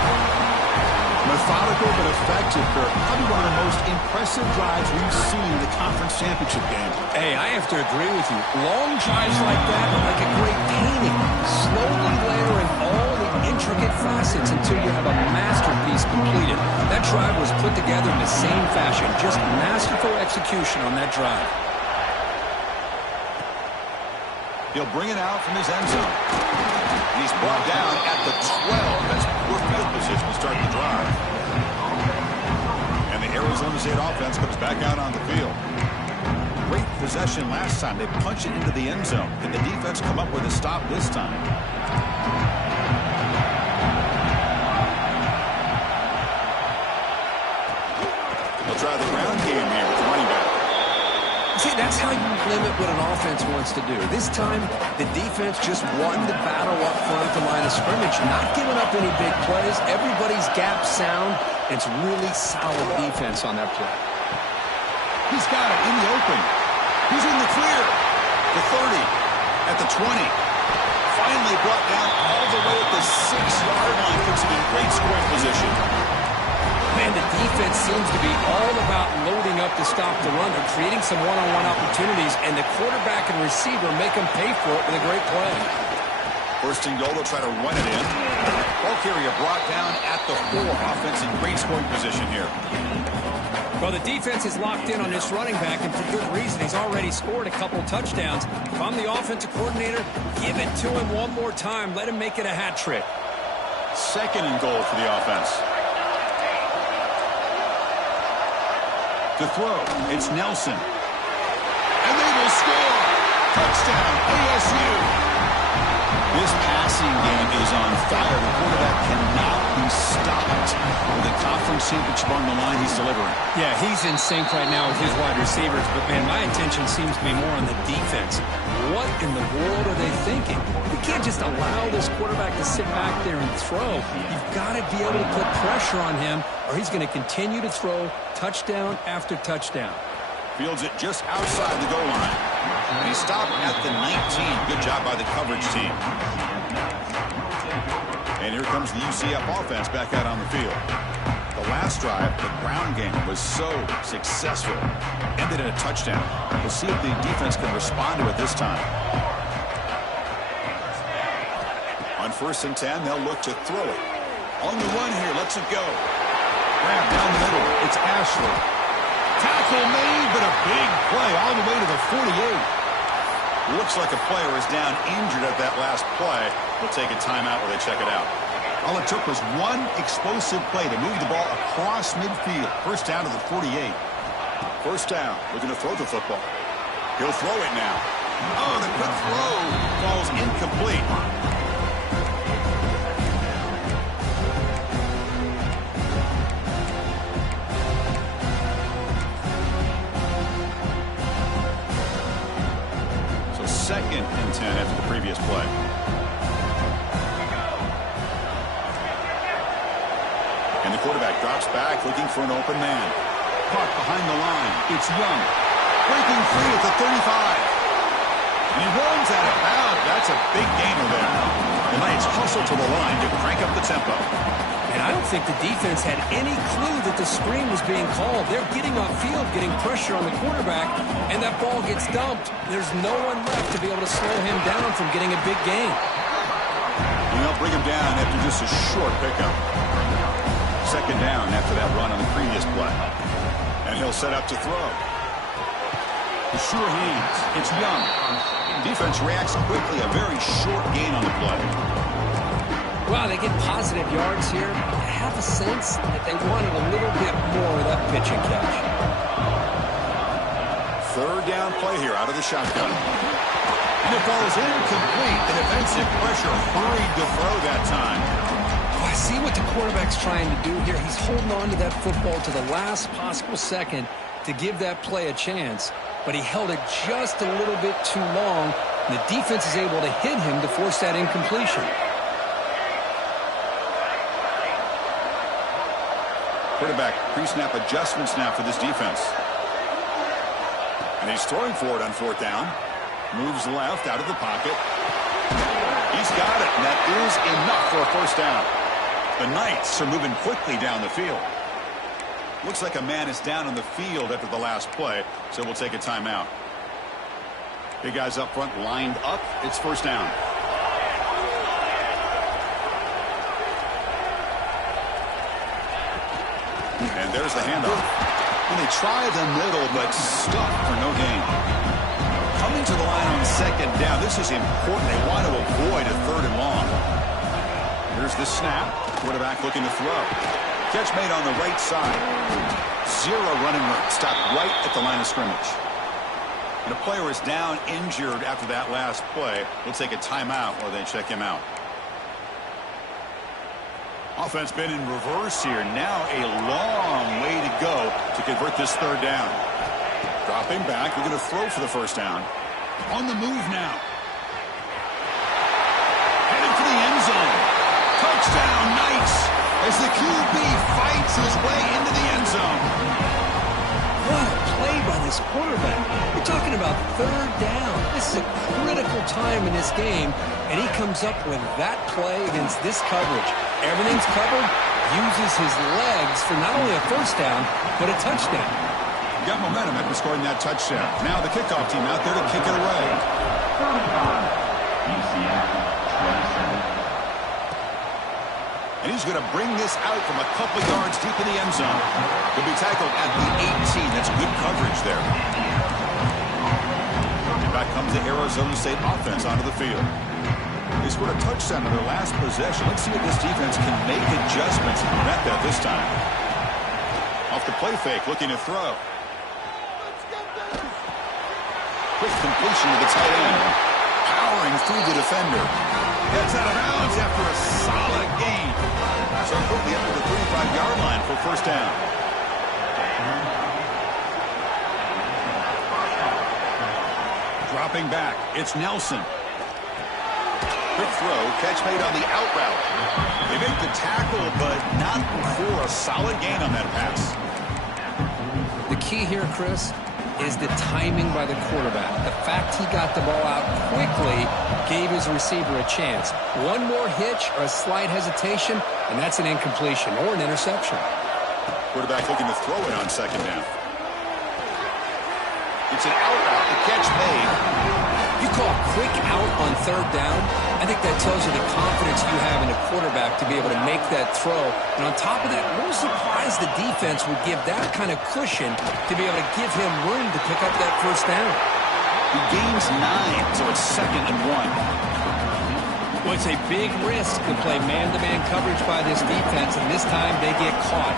Methodical but effective, Kirk. Probably one of the most impressive drives we've seen in the conference championship game. Hey, I have to agree with you. Long drives like that are like a great painting. Slowly layering all the intricate facets until you have a masterpiece completed. That drive was put together in the same fashion. Just masterful execution on that drive. He'll bring it out from his end zone. He's brought down at the 12. That's poor field position to start the drive. And the Arizona State offense comes back out on the field. Great possession last time. They punch it into the end zone. Can the defense come up with a stop this time? They'll try the ground game here with the running back. See, that's how you limit what an offense wants to do. This time, the defense just won the battle up front at the line of scrimmage, not giving up any big plays. Everybody's gap sound. It's really solid defense on that play. He's got it in the open. He's in the clear. The 30, at the 20. Finally brought down all the way at the 6-yard line. Puts him in great scoring position. Man, the defense seems to be all about loading up to stop the run. They're creating some one-on-one opportunities, and the quarterback and receiver make them pay for it with a great play. 1st and goal, they'll try to run it in. Ball carrier brought down at the 4. Offense in great scoring position here. Well, the defense is locked in on this running back, and for good reason. He's already scored a couple touchdowns. If I'm the offensive coordinator, give it to him one more time. Let him make it a hat trick. 2nd and goal for the offense. To throw, it's Nelson. And they will score. Touchdown, ASU. This passing game is on fire. The quarterback cannot be stopped. With the conference championship on the line, he's delivering. Yeah, he's in sync right now with his wide receivers. But, man, my attention seems to be more on the defense. What in the world are they thinking? You can't just allow this quarterback to sit back there and throw. You've got to be able to put pressure on him, or he's going to continue to throw touchdown after touchdown. Fields it just outside the goal line. And he stopped at the 19. Good job by the coverage team. And here comes the UCF offense back out on the field. The last drive, the ground game was so successful. Ended in a touchdown. We'll see if the defense can respond to it this time. On 1st and 10, they'll look to throw it. On the run here, lets it go. Grab down the middle. It's Ashley. Tackle made, but a big play all the way to the 48. Looks like a player is down injured at that last play. We'll take a timeout while they check it out. All it took was one explosive play to move the ball across midfield. 1st down to the 48. 1st down. Looking to throw the football. He'll throw it now. Oh, the quick throw falls incomplete. So 2nd and 10 after the previous play. And the quarterback drops back looking for an open man. Caught behind the line. It's Young. Breaking free at the 35. And he runs out of bounds. That's a big gainer there. The Knights hustle to the line to crank up the tempo. And I don't think the defense had any clue that the screen was being called. They're getting upfield, getting pressure on the quarterback, and that ball gets dumped. There's no one left to be able to slow him down from getting a big gain. And they'll bring him down after just a short pickup. 2nd down after that run on the previous play. And he'll set up to throw. Sure hands. It's Young. Defense reacts quickly. A very short gain on the play. Wow, they get positive yards here. I have a sense that they wanted a little bit more of that pitch and catch. 3rd down play here out of the shotgun. And it falls incomplete. The defensive pressure hurried to throw that time. I see what the quarterback's trying to do here. He's holding on to that football to the last possible second to give that play a chance. But he held it just a little bit too long. And the defense is able to hit him to force that incompletion. Quarterback pre-snap adjustments now for this defense. And he's throwing for it on 4th down. Moves left out of the pocket. He's got it. And that is enough for a 1st down. The Knights are moving quickly down the field. Looks like a man is down on the field after the last play, so we'll take a timeout. Big guys up front lined up. It's 1st down. And there's the handoff. And they try the middle, but stuck for no gain. Coming to the line on 2nd down. This is important. They want to avoid a 3rd and long. Here's the snap. Quarterback looking to throw. Catch made on the right side. 0 running room. Stopped right at the line of scrimmage. And a player is down injured after that last play. We'll take a timeout while they check him out. Offense been in reverse here. Now a long way to go to convert this 3rd down. Dropping back. We're going to throw for the 1st down. On the move now. Headed for the end zone. Touchdown, Knights, as the QB fights his way into the end zone. What a play by this quarterback. We're talking about 3rd down. This is a critical time in this game, and he comes up with that play against this coverage. Everything's covered, uses his legs for not only a 1st down, but a touchdown. Got momentum after scoring that touchdown. Now the kickoff team out there to kick it away. UCF 27. And he's going to bring this out from a couple yards deep in the end zone. He'll be tackled at the 18. That's good coverage there. And back comes the Arizona State offense onto the field. They scored a touchdown on their last possession. Let's see if this defense can make adjustments and prevent that this time. Off the play fake, looking to throw. Quick completion to the tight end. Powering through the defender. Gets out of bounds after a solid gain. So quickly up to the 35-yard line for first down. Dropping back, it's Nelson. Quick throw, catch made on the out route. They make the tackle, but not before a solid gain on that pass. The key here, Chris, is the timing by the quarterback. The fact he got the ball out quickly gave his receiver a chance. One more hitch or a slight hesitation, and that's an incompletion or an interception. Quarterback looking to throw it on second down. It's an out route. The catch made. You call a quick out on third down, I think that tells you the confidence you have in a quarterback to be able to make that throw. And on top of that, a little surprised the defense would give that kind of cushion to be able to give him room to pick up that first down. He gains 9, so it's 2nd and 1. Well, it's a big risk to play man-to-man coverage by this defense, and this time they get caught.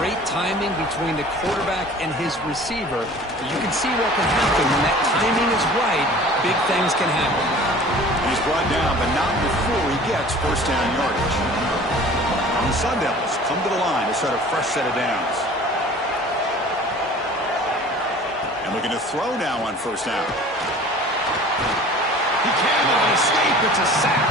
Great timing between the quarterback and his receiver. You can see what can happen when that timing is right. Big things can happen. He's brought down, but not before he gets first down yardage. The Sun Devils come to the line to start a fresh set of downs. And looking to throw now on first down. He can't escape. It's a sack.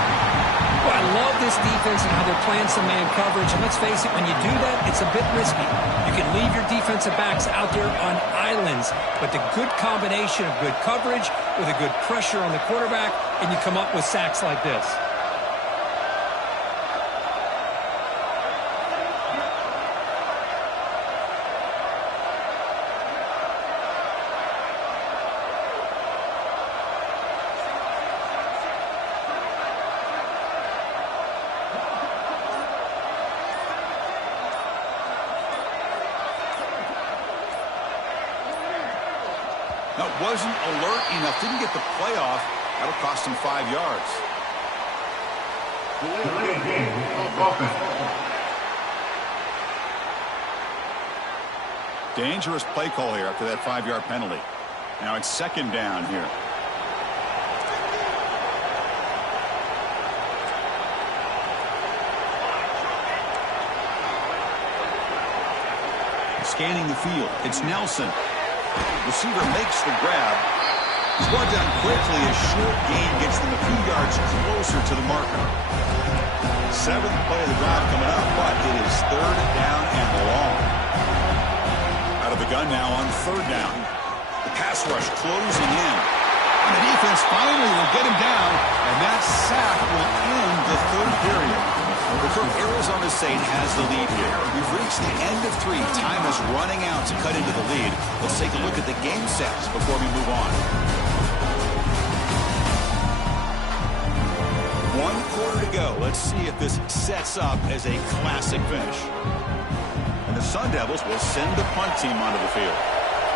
Well, I love this defense and how they're playing some man coverage. And let's face it, when you do that, it's a bit risky. You can leave your defensive backs out there on islands, but the good combination of good coverage with a good pressure on the quarterback, and you come up with sacks like this. No, wasn't alert enough. Didn't get the play off. That'll cost him 5 yards. Dangerous play call here after that 5-yard penalty. Now it's 2nd down here. Scanning the field. It's Nelson. Receiver makes the grab. He's brought down quickly. A short gain gets them a few yards closer to the marker. 7th play of the drive coming up, but it is 3rd down and long. Out of the gun now on 3rd down. The pass rush closing in. And the defense finally will get him down, and that sack will end the 3rd period. Arizona State has the lead here. We've reached the end of 3. Time is running out to cut into the lead. Let's take a look at the game sets before we move on. 1 quarter to go. Let's see if this sets up as a classic finish. And the Sun Devils will send the punt team onto the field.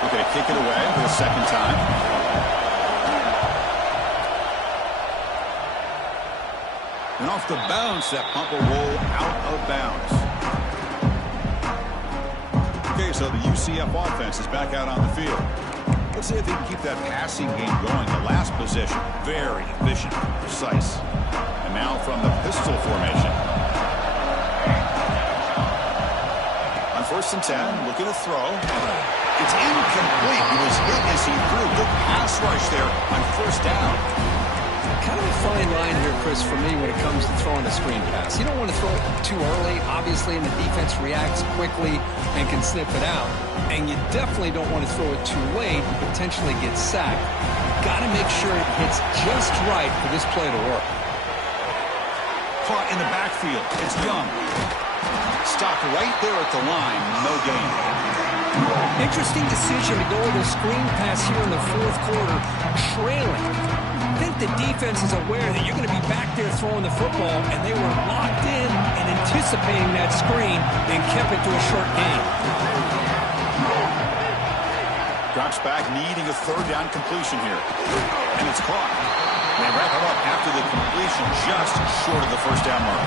Looking to kick it away for the 2nd time. And off the bounce, that punt will roll out of bounds. Okay, so the UCF offense is back out on the field. Let's see if they can keep that passing game going. The last possession, very efficient, precise. And now from the pistol formation. On 1st and 10, looking to throw. It's incomplete. He was hit as he threw. Good pass rush there on 1st down. Kind of a fine line here, Chris, for me when it comes to throwing a screen pass. You don't want to throw it too early, obviously, and the defense reacts quickly and can sniff it out. And you definitely don't want to throw it too late and potentially get sacked. Got to make sure it hits just right for this play to work. Caught in the backfield. It's Young. Stopped right there at the line. No gain. Interesting decision to go with a screen pass here in the 4th quarter, trailing. Think think the defense is aware that you're going to be back there throwing the football, and they were locked in and anticipating that screen and kept it to a short gain. Drops back, needing a third down completion here. And it's caught. They wrap it up after the completion, just short of the first down mark.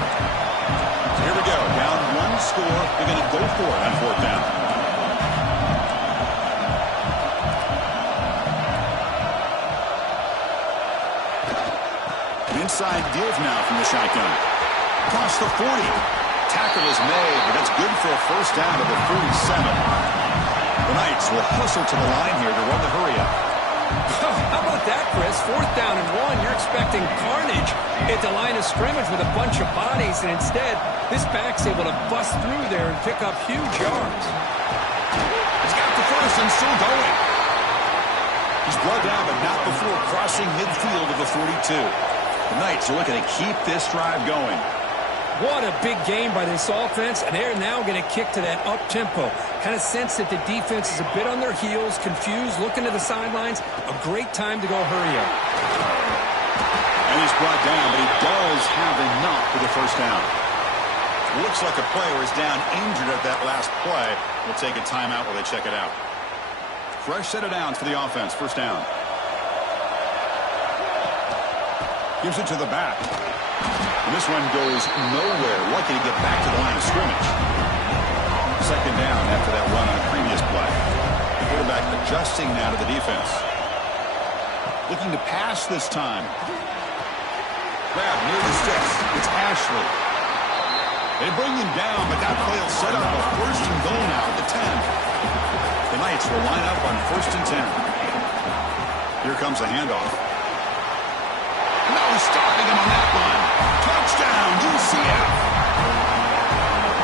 So here we go. Down one score. They're going to go for it on fourth down. Inside give now from the shotgun. Across the 40. Tackle is made, but that's good for a first down to the 47. The Knights will hustle to the line here to run the hurry-up. How about that, Chris? Fourth down and 1. You're expecting carnage at the line of scrimmage with a bunch of bodies, and instead, this back's able to bust through there and pick up huge yards. He's got the first and still going. He's brought down, but not before crossing midfield of the 42. The Knights are looking to keep this drive going. What a big game by this offense, and they're now going to kick to that up-tempo. Kind of sense that the defense is a bit on their heels, confused, looking to the sidelines. A great time to go hurry up. And he's brought down, but he does have enough for the first down. Looks like a player is down injured at that last play. We'll take a timeout while they check it out. Fresh set of downs for the offense. First down. Gives it to the back. And this one goes nowhere. Lucky to get back to the line of scrimmage. Second down after that run on the previous play. The quarterback adjusting now to the defense. Looking to pass this time. Grab near the sticks. It's Ashley. They bring him down, but that play will set up a first and goal now at the 10. The Knights will line up on first and 10. Here comes the handoff. No stopping him on that one. Touchdown, UCF.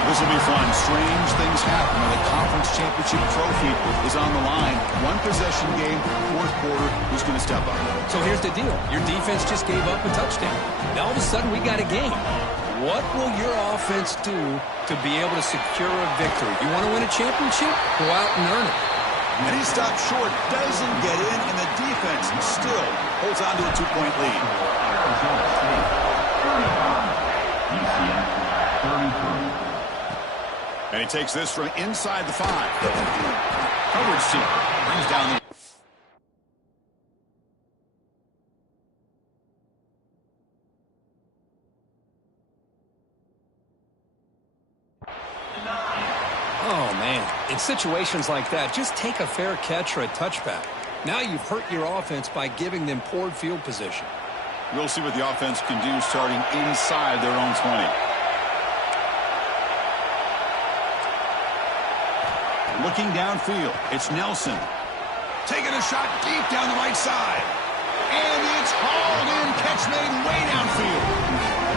This will be fun. Strange things happen when the conference championship trophy is on the line. One possession game, fourth quarter. Who's going to step up? So here's the deal. Your defense just gave up a touchdown. Now all of a sudden we got a game. What will your offense do to be able to secure a victory? You want to win a championship? Go out and earn it. And he stops short, doesn't get in, and the defense still holds on to a 2-point lead. And he takes this from inside the 5. Coverage team brings down the... Oh, man. In situations like that, just take a fair catch or a touchback. Now you've hurt your offense by giving them poor field position. We'll see what the offense can do starting inside their own 20. Looking downfield, it's Nelson. Taking a shot deep down the right side. And it's hauled in, catch made way downfield.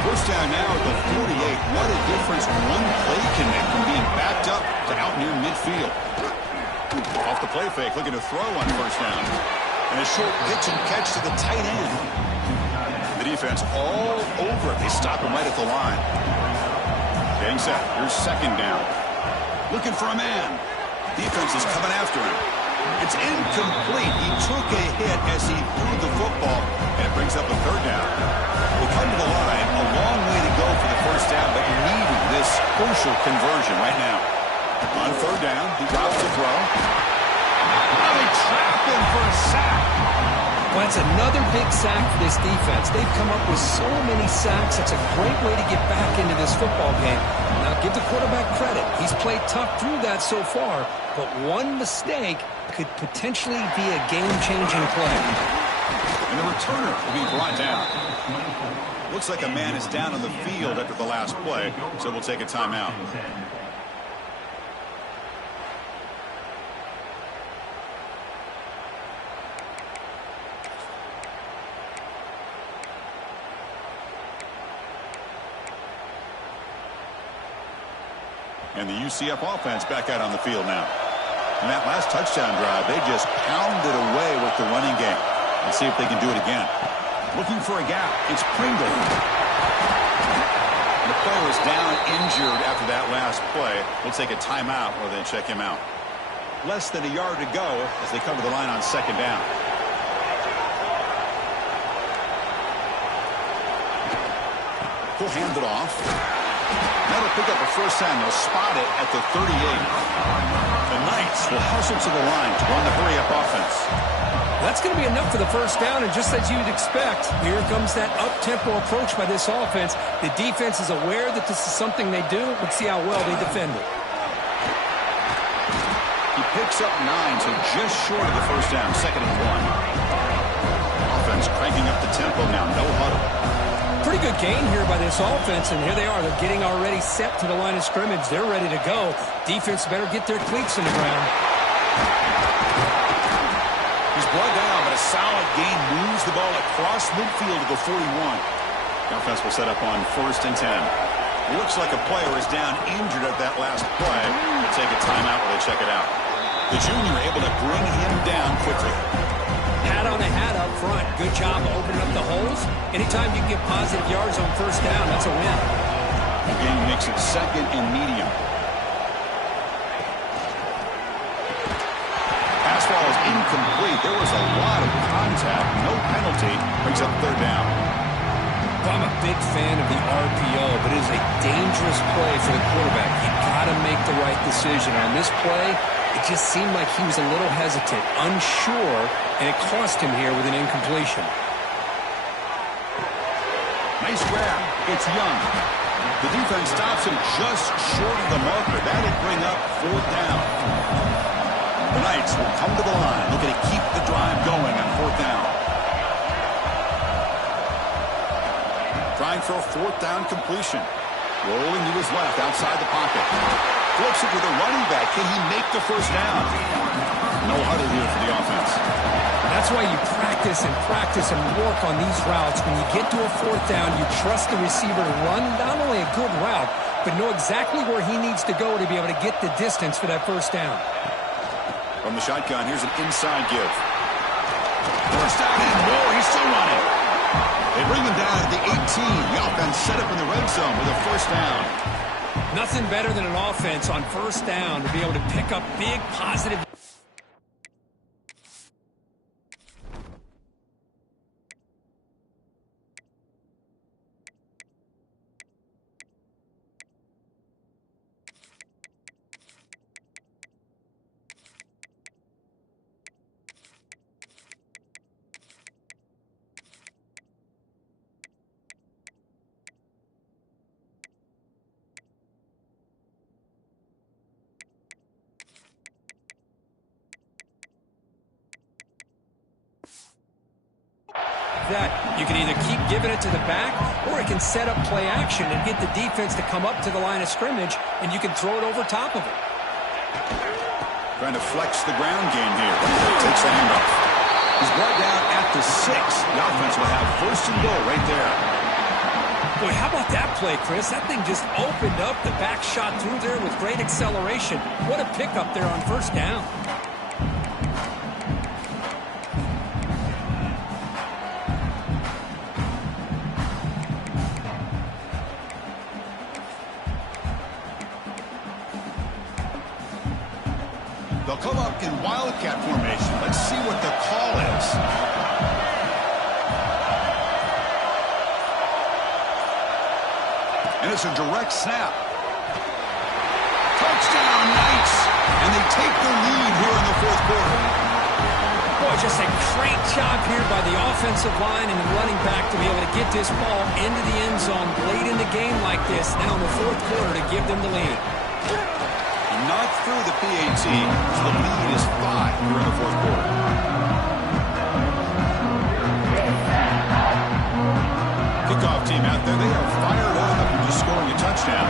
First down now at the 48. What a difference one play can make from being backed up to out near midfield. Off the play fake, looking to throw on first down. And a short pitch and catch to the tight end. The defense all over it. They stop him right at the line. Getting set. Here's second down. Looking for a man. Defense is coming after him. It's incomplete. He took a hit as he threw the football, and it brings up a third down. They come to the line. A long way to go for the first down, but needing this crucial conversion right now. On third down, he drops the throw. Oh, they trap him for a sack. Well, that's another big sack for this defense. They've come up with so many sacks. It's a great way to get back into this football game. Now, give the quarterback credit. He's played tough through that so far, but one mistake could potentially be a game-changing play. And the returner will be brought down. Looks like a man is down on the field after the last play, so we'll take a timeout. And the UCF offense back out on the field now. And that last touchdown drive, they just pounded away with the running game. Let's see if they can do it again. Looking for a gap. It's Pringle. The player was down injured after that last play. We'll take a timeout or then check him out. Less than a yard to go as they come to the line on second down. He'll hand it off. That'll pick up a first down. They'll spot it at the 38. The Knights will hustle to the line to run the hurry-up offense. That's going to be enough for the first down, and just as you'd expect, here comes that up-tempo approach by this offense. The defense is aware that this is something they do. Let's see how well they defend it. He picks up 9, so just short of the first down, 2nd and 1. Offense cranking up the tempo now, no huddle. Pretty good gain here by this offense, and here they are. They're getting already set to the line of scrimmage. They're ready to go. Defense better get their cleats in the ground. He's brought down, but a solid gain moves the ball across midfield to the 41. The offense will set up on 1st and 10. Looks like a player is down injured at that last play. They'll take a timeout while they check it out. The junior able to bring him down quickly. Hat on a hat up front. Good job opening up the holes. Anytime you can get positive yards on first down, that's a win. The game makes it 2nd and medium. Pass ball is incomplete. There was a lot of contact. No penalty. Brings up 3rd down. I'm a big fan of the RPO, but it is a dangerous play for the quarterback. You got to make the right decision. On this play, it just seemed like he was a little hesitant, unsure, and it cost him here with an incompletion. Nice grab. It's Young. The defense stops him just short of the marker. That'll bring up 4th down. The Knights will come to the line, looking to keep the drive going on 4th down. Trying for a 4th down completion. Rolling to his left outside the pocket. Flips it to the running back. Can he make the first down? No huddle here for the offense. That's why you practice and work on these routes. When you get to a 4th down, you trust the receiver to run not only a good route, but know exactly where he needs to go to be able to get the distance for that first down. From the shotgun, here's an inside give. First down and more. He's still running. They bring him down at the 18. The offense set up in the red zone with a first down. Nothing better than an offense on first down to be able to pick up big positive. That you can either keep giving it to the back, or it can set up play action and get the defense to come up to the line of scrimmage, and you can throw it over top of it. Trying to flex the ground game here. Takes the handoff. He's brought down at the 6. The offense will have 1st and goal right there. Boy, how about that play, Chris? That thing just opened up. The back shot through there with great acceleration. What a pickup there on first down. They'll come up in wildcat formation. Let's see what the call is. And it's a direct snap. Touchdown, Knights! And they take the lead here in the 4th quarter. Boy, just a great job here by the offensive line and the running back to be able to get this ball into the end zone late in the game like this, now in the 4th quarter to give them the lead. Not through the PAT, so the lead is 5 here in the 4th quarter. Kickoff team out there, they are fired up and just scoring a touchdown.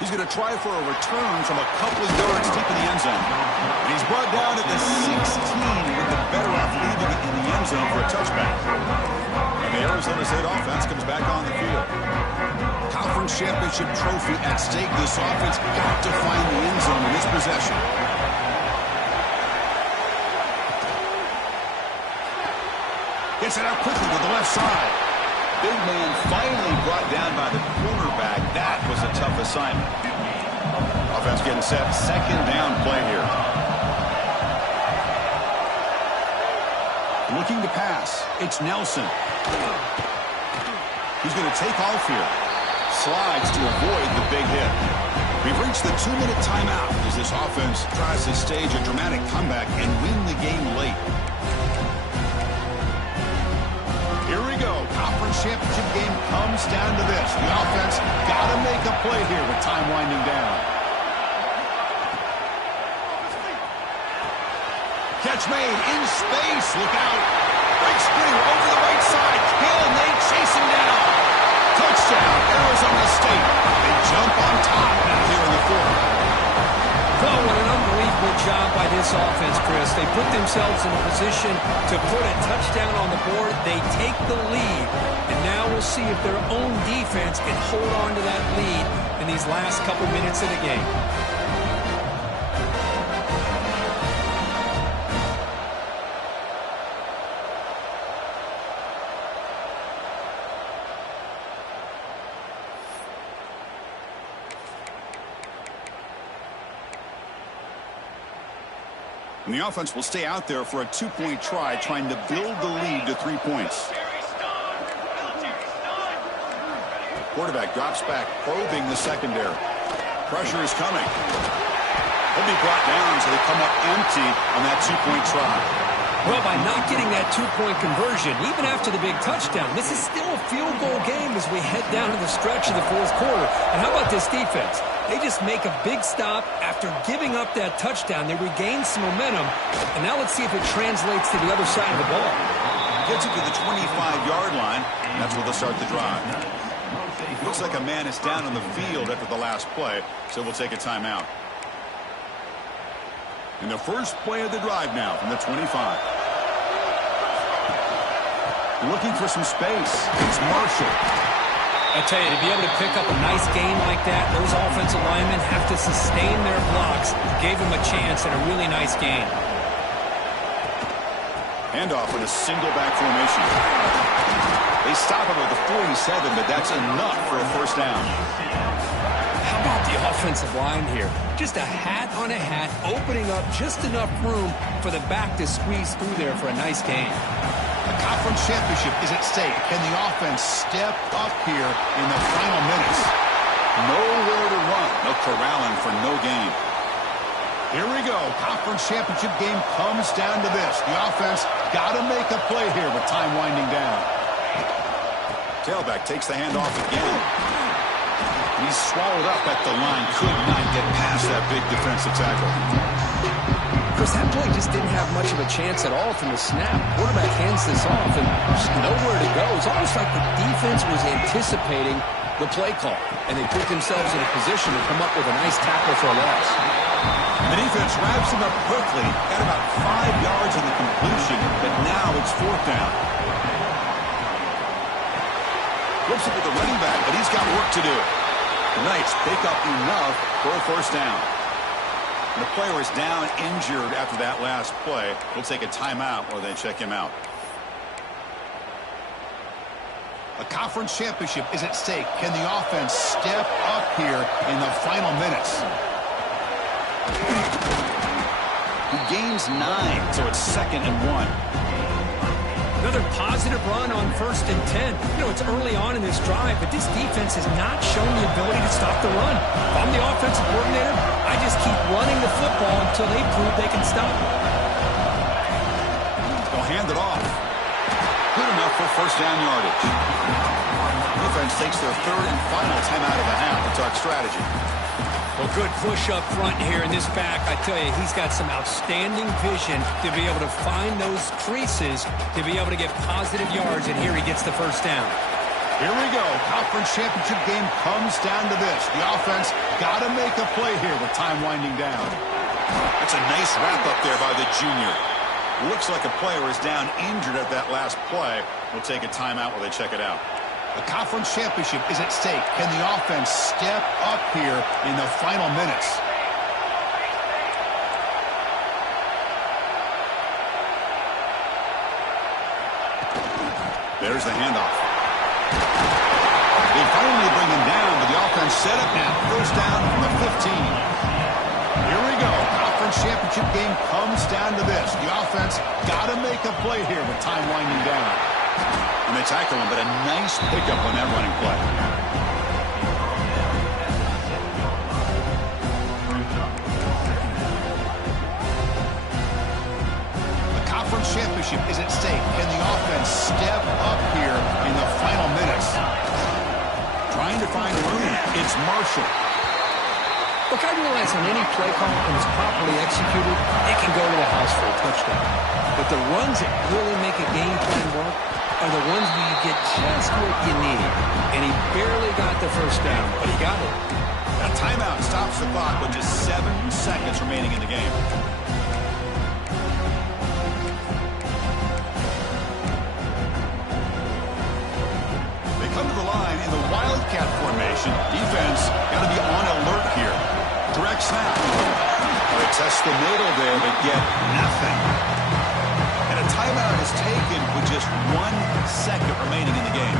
He's going to try for a return from a couple of yards deep in the end zone. And he's brought down at the 16 with the better off leaving it in the end zone for a touchback. And the Arizona State offense comes back on the field. Conference championship trophy at stake. This offense got to find the end zone in this possession. Gets it out quickly to the left side. Big man finally brought down by the cornerback. That was a tough assignment. Offense getting set. 2nd down play here. Looking to pass. It's Nelson. He's going to take off here. Slides to avoid the big hit. We've reached the 2-minute timeout as this offense tries to stage a dramatic comeback and win the game late. Here we go. Conference championship game comes down to this. The offense got to make a play here with time winding down. Catch made in space. Look out. Breaks free over the right side. Can they chase him down? Touchdown, Arizona State. They jump on top now here in the fourth. Well, what an unbelievable job by this offense, Chris. They put themselves in a position to put a touchdown on the board. They take the lead, and now we'll see if their own defense can hold on to that lead in these last couple minutes of the game. And the offense will stay out there for a 2-point try, trying to build the lead to 3 points. Quarterback drops back, probing the secondary. Pressure is coming. He'll be brought down, so they come up empty on that 2-point try. Well, by not getting that 2-point conversion, even after the big touchdown, this is still a field goal game as we head down to the stretch of the fourth quarter. And how about this defense? They just make a big stop after giving up that touchdown. They regain some momentum, and now let's see if it translates to the other side of the ball. Gets it to the 25-yard line, and that's where they'll start the drive. Looks like a man is down on the field after the last play, so we'll take a timeout. And the first play of the drive now from the 25. Looking for some space. It's Marshall. I tell you, to be able to pick up a nice gain like that, those offensive linemen have to sustain their blocks. Gave them a chance at a really nice gain. Handoff with a single back formation. They stop him at the 47, but that's enough for a first down. How about the offensive line here? Just a hat on a hat, opening up just enough room for the back to squeeze through there for a nice gain. A conference championship is at stake. Can the offense step up here in the final minutes? Nowhere to run. They'll corral him for no gain. Here we go. Conference championship game comes down to this. The offense got to make a play here with time winding down. Tailback takes the handoff again. He's swallowed up at the line. Could not get past that big defensive tackle. Chris, that play just didn't have much of a chance at all from the snap. Quarterback hands this off and just nowhere to go. It's almost like the defense was anticipating the play call, and they put themselves in a position to come up with a nice tackle for a loss. The defense wraps him up quickly. Got about 5 yards in the completion, but now it's fourth down. Flips it with the running back, but he's got work to do. The Knights pick up enough for a first down. And the player is down injured after that last play. We'll take a timeout or then check him out. A conference championship is at stake. Can the offense step up here in the final minutes? He gains 9, so it's 2nd and 1. Another positive run on 1st and 10. You know, it's early on in this drive, but this defense has not shown the ability to stop the run. If I'm the offensive coordinator, I just keep running the football until they prove they can stop it. They'll hand it off. Good enough for first down yardage. Defense takes their 3rd and final timeout of the half to talk strategy. Well, good push up front here in this back. I tell you, he's got some outstanding vision to be able to find those creases, to be able to get positive yards, and here he gets the first down. Here we go. Conference championship game comes down to this. The offense got to make a play here with time winding down. That's a nice wrap up there by the junior. Looks like a player is down injured at that last play. We'll take a timeout while they check it out. A conference championship is at stake. Can the offense step up here in the final minutes? There's the handoff. They finally bring him down, but the offense set up now. First down from the 15. Here we go. Conference championship game comes down to this. The offense got to make a play here with time winding down. And they tackle him, but a nice pickup on that running play. The conference championship is at stake. Can the offense step up here in the final minutes? Trying to find room. It's Marshall. Look, I realize on any play call, when it's properly executed, it can go to the house for a touchdown. But the runs that really make a game plan work are the ones where you get just what you need. And he barely got the first down, but he got it. A timeout stops the clock with just 7 seconds remaining in the game. They come to the line in the Wildcat formation. Defense got to be on alert here. Direct snap. They test the middle there, but get nothing. And a timeout is taken with just 1 second remaining in the game.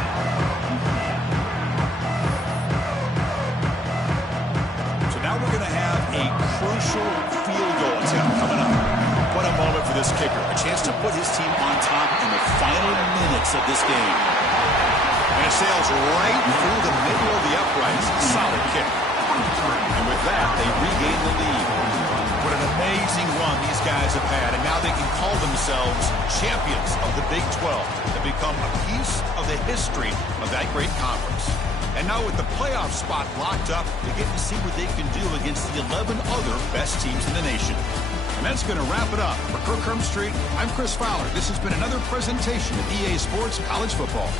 So now we're going to have a crucial field goal attempt coming up. What a moment for this kicker. A chance to put his team on top in the final minutes of this game. And it sails right through the middle of the uprights. Solid kick. And with that, they regain the lead. What an amazing run these guys have had, and now they can call themselves champions of the Big 12. They've become a piece of the history of that great conference. And now with the playoff spot locked up, they get to see what they can do against the 11 other best teams in the nation. And that's going to wrap it up. For Kirk Street, I'm Chris Fowler. This has been another presentation of EA Sports College Football.